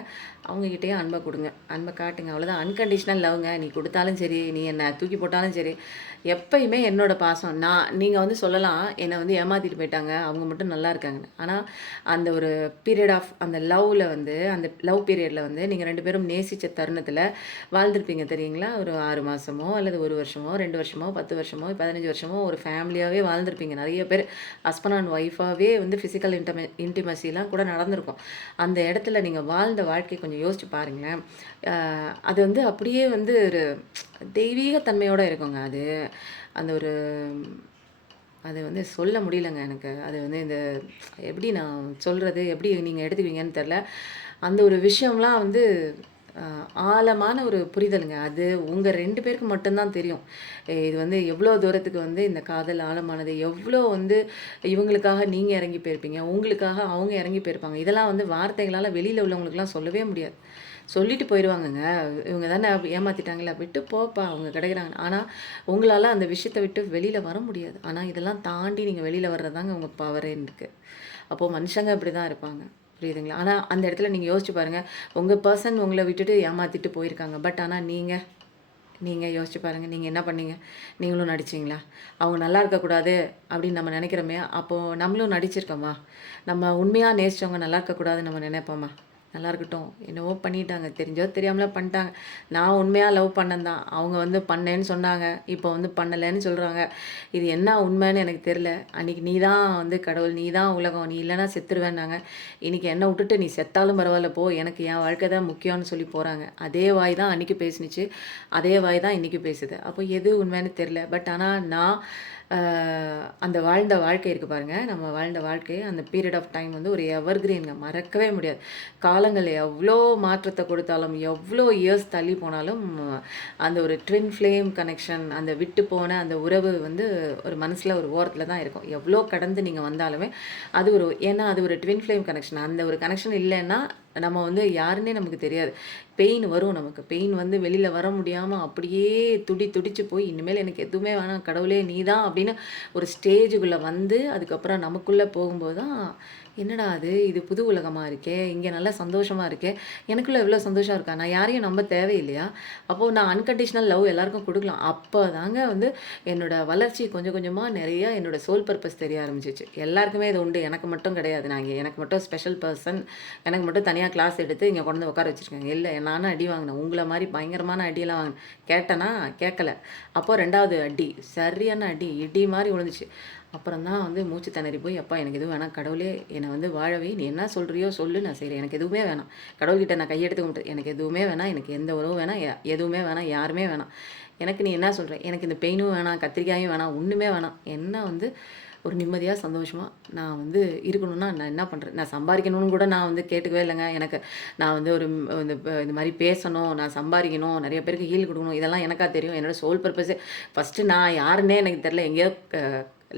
அவங்ககிட்டயே அன்பை கொடுங்க, அன்பை காட்டுங்க, அவ்வளோதான். அன்கண்டிஷ்னல் லவ்ங்க. நீ கொடுத்தாலும் சரி, நீ என்னை தூக்கி போட்டாலும் சரி, எப்பயுமே என்னோட பாசம். நீங்கள் வந்து சொல்லலாம் என்னை வந்து ஏமாற்றிட்டு போயிட்டாங்க, அவங்க மட்டும் நல்லா இருக்காங்கன்னு. ஆனால் அந்த ஒரு பீரியட் ஆஃப் அந்த லவ்வில் வந்து, அந்த லவ் பீரியடில் வந்து நீங்கள் 2 பேரும் நேசித்த தருணத்தில் வாழ்ந்துருப்பீங்க தெரியுங்களா? ஒரு 6 மாதமோ அல்லது 1 வருஷமோ 2 வருஷமோ 10 வருஷமோ 15 வருஷமோ ஒரு ஃபேமிலியாகவே வாழ்ந்துருப்பீங்க. நிறைய பேர் ஹஸ்பண்ட் அண்ட் ஒய்ஃபாகவே வந்து ஃபிசிக்கல் இன்டிமசிலாம் கூட நடந்திருக்கும். அந்த இடத்துல நீங்கள் வாழ்ந்த வாழ்க்கை கொஞ்சம் யோசிச்சு பாருங்களேன். அது வந்து அப்படியே வந்து ஒரு தெய்வீக தன்மையோடு இருக்குங்க அது. அந்த ஒரு அது வந்து சொல்ல முடியலங்க எனக்கு. அது வந்து இந்த எப்படி நான் சொல்கிறது, எப்படி நீங்கள் எடுத்துக்குவீங்கன்னு தெரில. அந்த ஒரு விஷயம்லாம் வந்து ஆழமான ஒரு புரிதலுங்க. அது உங்கள் 2 பேருக்கு மட்டும்தான் தெரியும். இது வந்து எவ்வளோ தூரத்துக்கு வந்து இந்த காதல் ஆழமானது, எவ்வளோ வந்து இவங்களுக்காக நீங்கள் இறங்கி போயிருப்பீங்க, உங்களுக்காக அவங்க இறங்கி போயிருப்பாங்க. இதெல்லாம் வந்து வார்த்தைகளால் வெளியில் உள்ளவங்களுக்குலாம் சொல்லவே முடியாது. சொல்லிட்டு போயிடுவாங்கங்க. இவங்க தானே ஏமாற்றிட்டாங்களா, விட்டு போப்பா அவங்க கிடைக்கிறாங்க. ஆனால் உங்களால் அந்த விஷயத்தை விட்டு வெளியில் வர முடியாது. ஆனால் இதெல்லாம் தாண்டி நீங்கள் வெளியில் வர்றதாங்க உங்கள் பவரே இருக்குது. அப்போது மனுஷங்க இப்படி தான் இருப்பாங்க. புரியுதுங்களா? ஆனால் அந்த இடத்துல நீங்கள் யோசிச்சு பாருங்கள். உங்கள் பர்சன் உங்களை விட்டுட்டு ஏமாற்றிட்டு போயிருக்காங்க. பட் ஆனால் நீங்கள் யோசிச்சு பாருங்கள். நீங்கள் என்ன பண்ணீங்க? நீங்களும் நடிச்சிங்களா? அவங்க நல்லா இருக்கக்கூடாது அப்படின்னு நம்ம நினைக்கிறோமே, அப்போது நம்மளும் நடிச்சிருக்கோமா? நம்ம உண்மையாக நேசித்தவங்க நல்லா இருக்கக்கூடாதுன்னு நம்ம நினைப்போமா? நல்லா இருக்கட்டும், என்னவோ பண்ணிட்டாங்க, தெரிஞ்சோ தெரியாமலோ பண்ணிட்டாங்க. நான் உண்மையாக லவ் பண்ணேன் தான். அவங்க வந்து பண்ணேன்னு சொன்னாங்க, இப்போ வந்து பண்ணலைன்னு சொல்கிறாங்க. இது என்ன உண்மைன்னு எனக்கு தெரில. அன்றைக்கி நீ தான் வந்து கடவுள், நீ தான் உலகம், நீ இல்லைன்னா செத்துருவேன்னாங்க. இன்றைக்கி என்னை விட்டுட்டு நீ செத்தாலும் பரவாயில்ல போ, எனக்கு என் வாழ்க்கை தான் முக்கியம்னு சொல்லி போகிறாங்க. அதே வாய் தான் அன்றைக்கி பேசினுச்சு, அதே வாய் தான் இன்றைக்கி பேசுது. அப்போ எது உண்மைன்னு தெரில. பட் ஆனால் நான் அந்த வாழ்ந்த வாழ்க்கை இருக்குது பாருங்கள். நம்ம வாழ்ந்த வாழ்க்கை, அந்த பீரியட் ஆஃப் டைம் வந்து ஒரு எவர்கிரீனுங்க, மறக்கவே முடியாது. காலங்கள் எவ்வளோ மாற்றத்தை கொடுத்தாலும், எவ்வளோ இயர்ஸ் தள்ளி போனாலும், அந்த ஒரு ட்வின் ஃப்ளேம் கனெக்ஷன், அந்த விட்டு போன அந்த உறவு வந்து ஒரு மனசில் ஒரு ஓரத்தில் தான் இருக்கும். எவ்வளோ கடந்து நீங்கள் வந்தாலுமே அது ஒரு, ஏன்னா அது ஒரு ட்வின் ஃப்ளேம் கனெக்ஷன். அந்த ஒரு கனெக்ஷன் இல்லைன்னா நம்ம வந்து யாருன்னே நமக்கு தெரியாது. பெயின் வரும் நமக்கு. பெயின் வந்து வெளியில் வர முடியாமல் அப்படியே துடிச்சு போய் இனிமேல் எனக்கு எதுவுமே வேணாம் கடவுளே நீ தான் அப்படின்னு ஒரு ஸ்டேஜுக்குள்ளே வந்து அதுக்கப்புறம் நமக்குள்ளே போகும்போது தான் என்னடா இது புது உலகமாக இருக்கே, இங்கே நல்லா சந்தோஷமாக இருக்கே, எனக்குள்ளே எவ்வளோ சந்தோஷம் இருக்கா, நான் யாரையும் நம்ப தேவையில்லையா, அப்போது நான் அன்கண்டிஷ்னல் லவ் எல்லாருக்கும் கொடுக்கலாம். அப்போ தாங்க வந்து என்னோடய வளர்ச்சி கொஞ்சம் கொஞ்சமாக நிறையா என்னோடய சோல் பர்பஸ் தெரிய ஆரம்பிச்சிச்சு. எல்லாருக்குமே இது உண்டு, எனக்கு மட்டும் கிடையாது. நான் இங்கே எனக்கு மட்டும் ஸ்பெஷல் பர்சன், எனக்கு மட்டும் தனியாக கிளாஸ் எடுத்து இங்கே கொண்டு வந்து உட்கார வச்சுருக்காங்க. இல்லை, நானும் அடி வாங்கினேன், உங்களை மாதிரி பயங்கரமான அடியெல்லாம் வாங்கினேன். கேட்டேன்னா கேட்கல. அப்போது 2வது அடி சரியான அடி, இடி மாதிரி விழுந்துச்சு. அப்புறம் தான் வந்து மூச்சு திணறி போய், அப்பா எனக்கு எதுவும் வேணாம் கடவுளே, என்னை வந்து வாழவே நீ என்ன சொல்கிறியோ சொல்லு, நான் செய்கிறேன், எனக்கு எதுவுமே வேணாம். கடவுள்கிட்ட நான் கையெடுத்து கும்பிட்டு, எனக்கு எதுவுமே வேணாம், எனக்கு எந்த உறவும் வேணாம், எதுவுமே வேணாம், யாருமே வேணாம். எனக்கு நீ என்ன சொல்கிற, எனக்கு இந்த பெயினும் வேணாம், கத்திரிக்காயும் வேணாம், ஒன்றுமே வேணாம். என்ன வந்து ஒரு நிம்மதியாக சந்தோஷமாக நான் வந்து இருக்கணும்னா நான் என்ன பண்ணுறேன், நான் சம்பாதிக்கணும்னு கூட நான் வந்து கேட்டுக்கவே இல்லைங்க. எனக்கு நான் வந்து ஒரு இந்த மாதிரி பேசணும், நான் சம்பாதிக்கணும், நிறைய பேருக்கு ஹீல் கொடுக்கணும், இதெல்லாம் எனக்கா தெரியும். என்னோடய சோல் பர்பஸே ஃபஸ்ட்டு நான் யாருன்னே எனக்கு தெரில. எங்கேயோ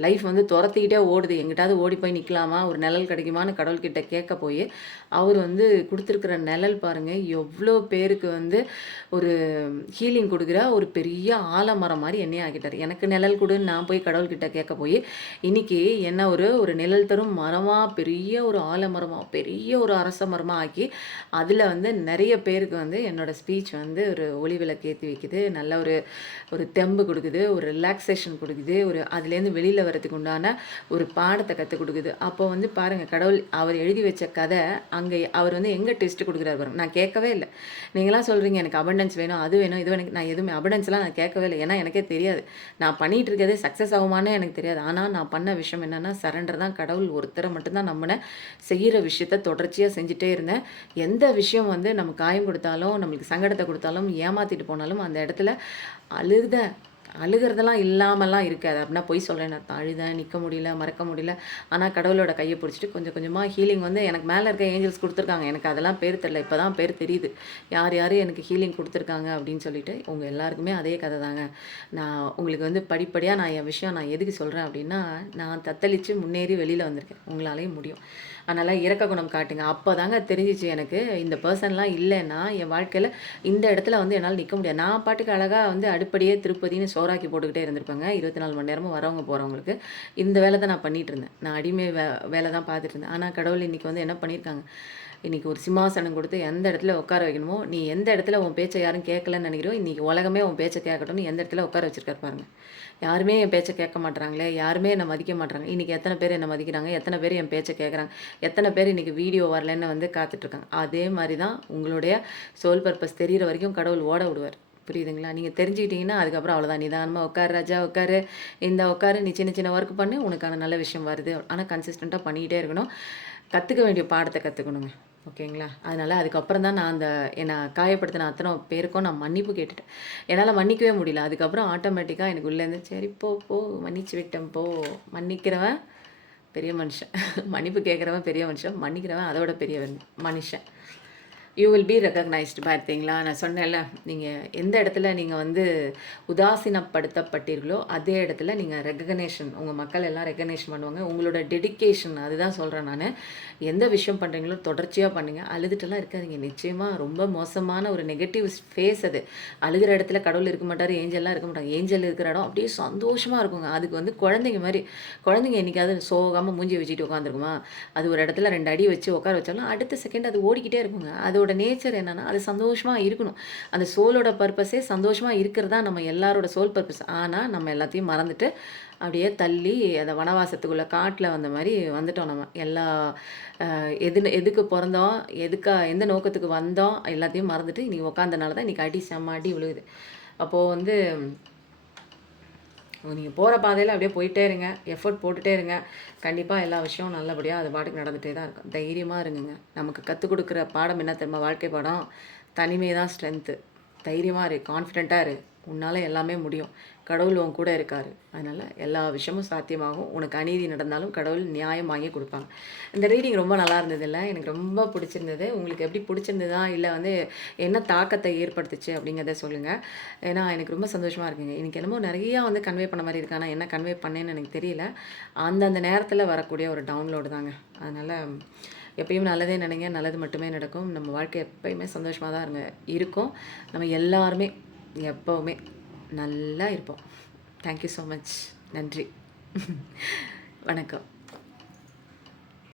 லைஃப் வந்து துரத்திக்கிட்டே ஓடுது, எங்கிட்டாவது ஓடி போய் நிற்கலாமா, ஒரு நிழல் கிடைக்குமான்னு கடவுள்கிட்ட கேட்க போய் அவர் வந்து கொடுத்துருக்குற நிழல் பாருங்கள், எவ்வளோ பேருக்கு வந்து ஒரு ஹீலிங் கொடுக்குற ஒரு பெரிய ஆலமரம் மாதிரி என்னையே ஆக்கிட்டார். எனக்கு நிழல் கொடுன்னு நான் போய் கடவுள்கிட்ட கேட்க போய் இன்றைக்கி என்ன ஒரு நிழல் தரும் மரமாக, பெரிய ஒரு ஆலமரமாக, பெரிய ஒரு அரச மரமாக ஆக்கி அதில் வந்து நிறைய பேருக்கு வந்து என்னோடய ஸ்பீச் வந்து ஒரு ஒளி விளக்கு ஏற்றி வைக்குது, நல்ல ஒரு தெம்பு கொடுக்குது, ஒரு ரிலாக்ஸேஷன் கொடுக்குது, ஒரு அதுலேருந்து வெளியில் வரதுக்கு உண்டான ஒரு பாடத்தை கற்றுக் கொடுக்குது. அப்போ வந்து பாருங்கள், கடவுள் அவர் எழுதி வச்ச கதை அங்கே அவர் வந்து எங்கே டெஸ்ட் கொடுக்குறாரு பாருங்க. நான் கேட்கவே இல்லை. நீங்களாம் சொல்கிறீங்க எனக்கு அபண்டன்ஸ் வேணும், அது வேணும், இது வேணும். நான் எதுவுமே அபண்டன்ஸ்லாம் நான் கேட்கவே இல்லை. ஏன்னா எனக்கே தெரியாது நான் பண்ணிகிட்டு இருக்கிறதே சக்ஸஸ் ஆகுமானே எனக்கு தெரியாது. ஆனால் நான் பண்ண விஷயம் என்னென்னா சரண்டர் தான். கடவுள் ஒருத்தரை மட்டும்தான் நம்மளை செய்கிற விஷயத்த தொடர்ச்சியாக செஞ்சுட்டே இருந்தேன். எந்த விஷயம் வந்து நம்ம காயம் கொடுத்தாலும், நம்மளுக்கு சங்கடத்தை கொடுத்தாலும், ஏமாற்றிட்டு போனாலும் அந்த இடத்துல அழுகிறதெல்லாம் இல்லாமலாம் இருக்காது. அப்படின்னா பொய் சொல்கிறேன், நான் அழுதேன், நிற்க முடியல, மறக்க முடியல. ஆனால் கடவுளோட கையை பிடிச்சிட்டு கொஞ்சம் கொஞ்சமாக ஹீலிங் வந்து எனக்கு மேலே இருக்க ஏஞ்சல்ஸ் கொடுத்துருக்காங்க. எனக்கு அதெல்லாம் பேர் தெரியல, இப்போ தான் பேர் தெரியுது யார் யார் எனக்கு ஹீலிங் கொடுத்துருக்காங்க அப்படின்னு சொல்லிட்டு. உங்கள் எல்லாருக்குமே அதே கதை தாங்க. நான் உங்களுக்கு வந்து படிப்படியாக நான் என் விஷயம் நான் எதுக்கு சொல்கிறேன் அப்படின்னா, நான் தத்தளித்து முன்னேறி வெளியில் வந்திருக்கேன். உங்களாலேயும் முடியும். அதனால் இறக்க குணம் காட்டுங்க. அப்போ தாங்க தெரிஞ்சிச்சு எனக்கு, இந்த பர்சன்லாம் இல்லைன்னா என் வாழ்க்கையில் இந்த இடத்துல வந்து என்னால் நிற்க முடியாது. நான் பாட்டுக்கு அழகாக வந்து அடுப்படியே திருப்பதின்னு சோறாக்கி போட்டுக்கிட்டே இருந்திருப்பேங்க. 24 மணி நேரமும் வரவங்க போகிறவங்களுக்கு இந்த வேலை தான் நான் பண்ணிகிட்டு இருந்தேன். நான் அடிமை வேலை தான் பார்த்துட்டு இருந்தேன். ஆனால் கடவுள் இன்றைக்கி வந்து என்ன பண்ணியிருக்காங்க, இன்றைக்கி ஒரு சிம்மாசனம் கொடுத்து எந்த இடத்துல உட்கார வைக்கணுமோ, நீ எந்த இடத்துல உன் பேச்சை யாரும் கேட்கலன்னு நினைக்கிறோம், இன்றைக்கி உலகமே உன் பேச்சை கேட்கட்டும்னு எந்த இடத்துல உட்கார வச்சுருக்காரு பாருங்கள். யாருமே என் பேச்சை கேட்க மாட்றாங்களே, யாருமே என்னை மதிக்க மாட்றாங்க. இன்றைக்கி எத்தனை பேர் என்னை மதிக்கிறாங்க, எத்தனை பேர் என் பேச்சை கேட்குறாங்க, எத்தனை பேர் இன்றைக்கி வீடியோ வரலன்னு வந்து காத்துட்ருக்காங்க. அதே மாதிரி தான் உங்களுடைய சோல் பர்பஸ் தெரிகிற வரைக்கும் கடவுள் ஓட விடுவார். புரியுதுங்களா? நீங்க தெரிஞ்சுக்கிட்டீங்கன்னா, அதுக்கப்புறம் அவ்வளோதான். நிதானமா உட்காரு ராஜா உட்காரு, இந்த உட்காரு, நீ சின்ன சின்ன ஒர்க் பண்ணு, உனக்கான நல்ல விஷயம் வருது. ஆனா கன்சிஸ்டன்ட்டா பண்ணிக்கிட்டே இருக்கணும். கத்துக்க வேண்டிய பாடத்த கத்துக்கணுங்க. ஓகேங்களா? அதனால அதுக்கப்புறம் தான் நான் என்ன காயப்படுத்தின அத்தன பேருக்கும் நான் மன்னிப்பு கேட்டுட்டேன். என்னால மன்னிக்கவே முடியல. அதுக்கப்புறம் ஆட்டோமேட்டிக்கா எனக்கு உள்ளேருந்து, "சரி போ, போ மன்னிச்சு விட்டேன் போ." மன்னிக்கிறவன் பெரிய மனுஷன். மன்னிப்பு கேட்கிறவன் பெரிய மனுஷன். மன்னிக்கிறவன் அதோட பெரியவன் மனுஷன். யூ வில் பி ரெகக்னைஸ்டு பார்த்தீங்களா? நான் சொன்னேன்ல, நீங்க எந்த இடத்துல நீங்க வந்து உதாசீனப்படுத்தப்பட்டீர்களோ, அதே இடத்துல நீங்க ரெகக்னேஷன் உங்க மக்கள் எல்லாம் ரெகக்னேஷன் பண்ணுவாங்க. உங்களோட டெடிகேஷன் அதுதான் சொல்றேன் நானு. எந்த விஷயம் பண்றீங்களோ தொடர்ச்சியா பண்ணுங்க. அழுதுட்டுலாம் இருக்காதீங்க. நிச்சயமா ரொம்ப மோசமான ஒரு நெகட்டிவ் ஃபேஸ் அது. அழுகுற இடத்துல கடவுள் இருக்க மாட்டாரு, ஏஞ்சல்லாம் இருக்க மாட்டாங்க. ஏஞ்சல் இருக்கிற இடம் அப்படியே சந்தோஷமா இருக்குங்க. அதுக்கு வந்து குழந்தைங்க மாரி. குழந்தைங்க என்னைக்காவது சோகமா மூஞ்சிய வச்சுட்டு உட்காந்துருக்குமா? அது ஒரு இடத்துல 2 அடி வச்சு உட்கார வச்சாலும், அடுத்த செகண்ட் அது ஓடிக்கிட்டே இருக்குங்க. அதோட நேச்சர் என்னன்னா, அது சந்தோஷமா இருக்கணும். அந்த சோலோட பர்ப்பஸே சந்தோஷமா இருக்கிறது தான் நம்ம எல்லாரோட சோல் பர்ப்பஸ். ஆனா, நம்ம எல்லாத்தையும் மறந்துட்டு, அப்படியே தள்ளி அந்த வனவாசத்துக்குள்ள காட்டுல வந்த மாரி வந்துட்டோம் நம்ம. எல்லா எதுக்கு பொறந்தோம், எந்த நோக்கத்துக்கு வந்தோம், எல்லாத்தையும் மறந்துட்டு இன்னைக்கு உட்காந்தனால தான் இன்னைக்கு அடி செம்ம அடி விழுகுது. அப்போ வந்து நீங்க போற பாதையில அப்படியே போயிட்டே இருங்க. எஃபோர்ட் போட்டுட்டே இருங்க. கண்டிப்பா எல்லா விஷயமும் நல்லபடியா அது பாட்டுக்கு நடந்துட்டே தான் இருக்கும். தைரியமா இருங்கங்க. நமக்கு கத்துக் குடுக்குற பாடம் என்ன தெரியுமா? வாழ்க்கை பாடம். தனிமை தான் ஸ்ட்ரென்த்து. தைரியமா இரு. கான்ஃபிடென்ட்டா இரு. உன்னால எல்லாமே முடியும். கடவுள் உன் கூட இருக்காரு. அதனால எல்லா விஷயமும் சாத்தியமாகும். உனக்கு அநீதி நடந்தாலும் கடவுள் நியாயம் வாங்கி குடுப்பாங்க. இந்த ரீடிங் ரொம்ப நல்லா இருந்ததுல்ல. எனக்கு ரொம்ப பிடிச்சிருந்தது. உங்களுக்கு எப்படி பிடிச்சிருந்ததா? இல்ல வந்து என்ன தாக்கத்த ஏற்படுத்துச்சு அப்படிங்கிறத சொல்லுங்க. ஏன்னா எனக்கு ரொம்ப சந்தோஷமா இருக்குங்க. எனக்கு என்னமோ நெறையா வந்து கன்வே பண்ண மாரி இருக்கு. ஆனா என்ன கன்வே பண்ணேன்னு எனக்கு தெரியல. அந்தந்த நேரத்துல வரக்கூடிய ஒரு டவுன்லோடு தாங்க. அதனால எப்பயும் நல்லதே நினைங்க. நல்லது மட்டுமே நடக்கும். நம்ம வாழ்க்கை எப்பயுமே சந்தோஷமா தான் இருக்கும். நம்ம எல்லாருமே எப்பவுமே நல்லா இருப்போம். Thank you so much. நன்றி. வணக்கம்.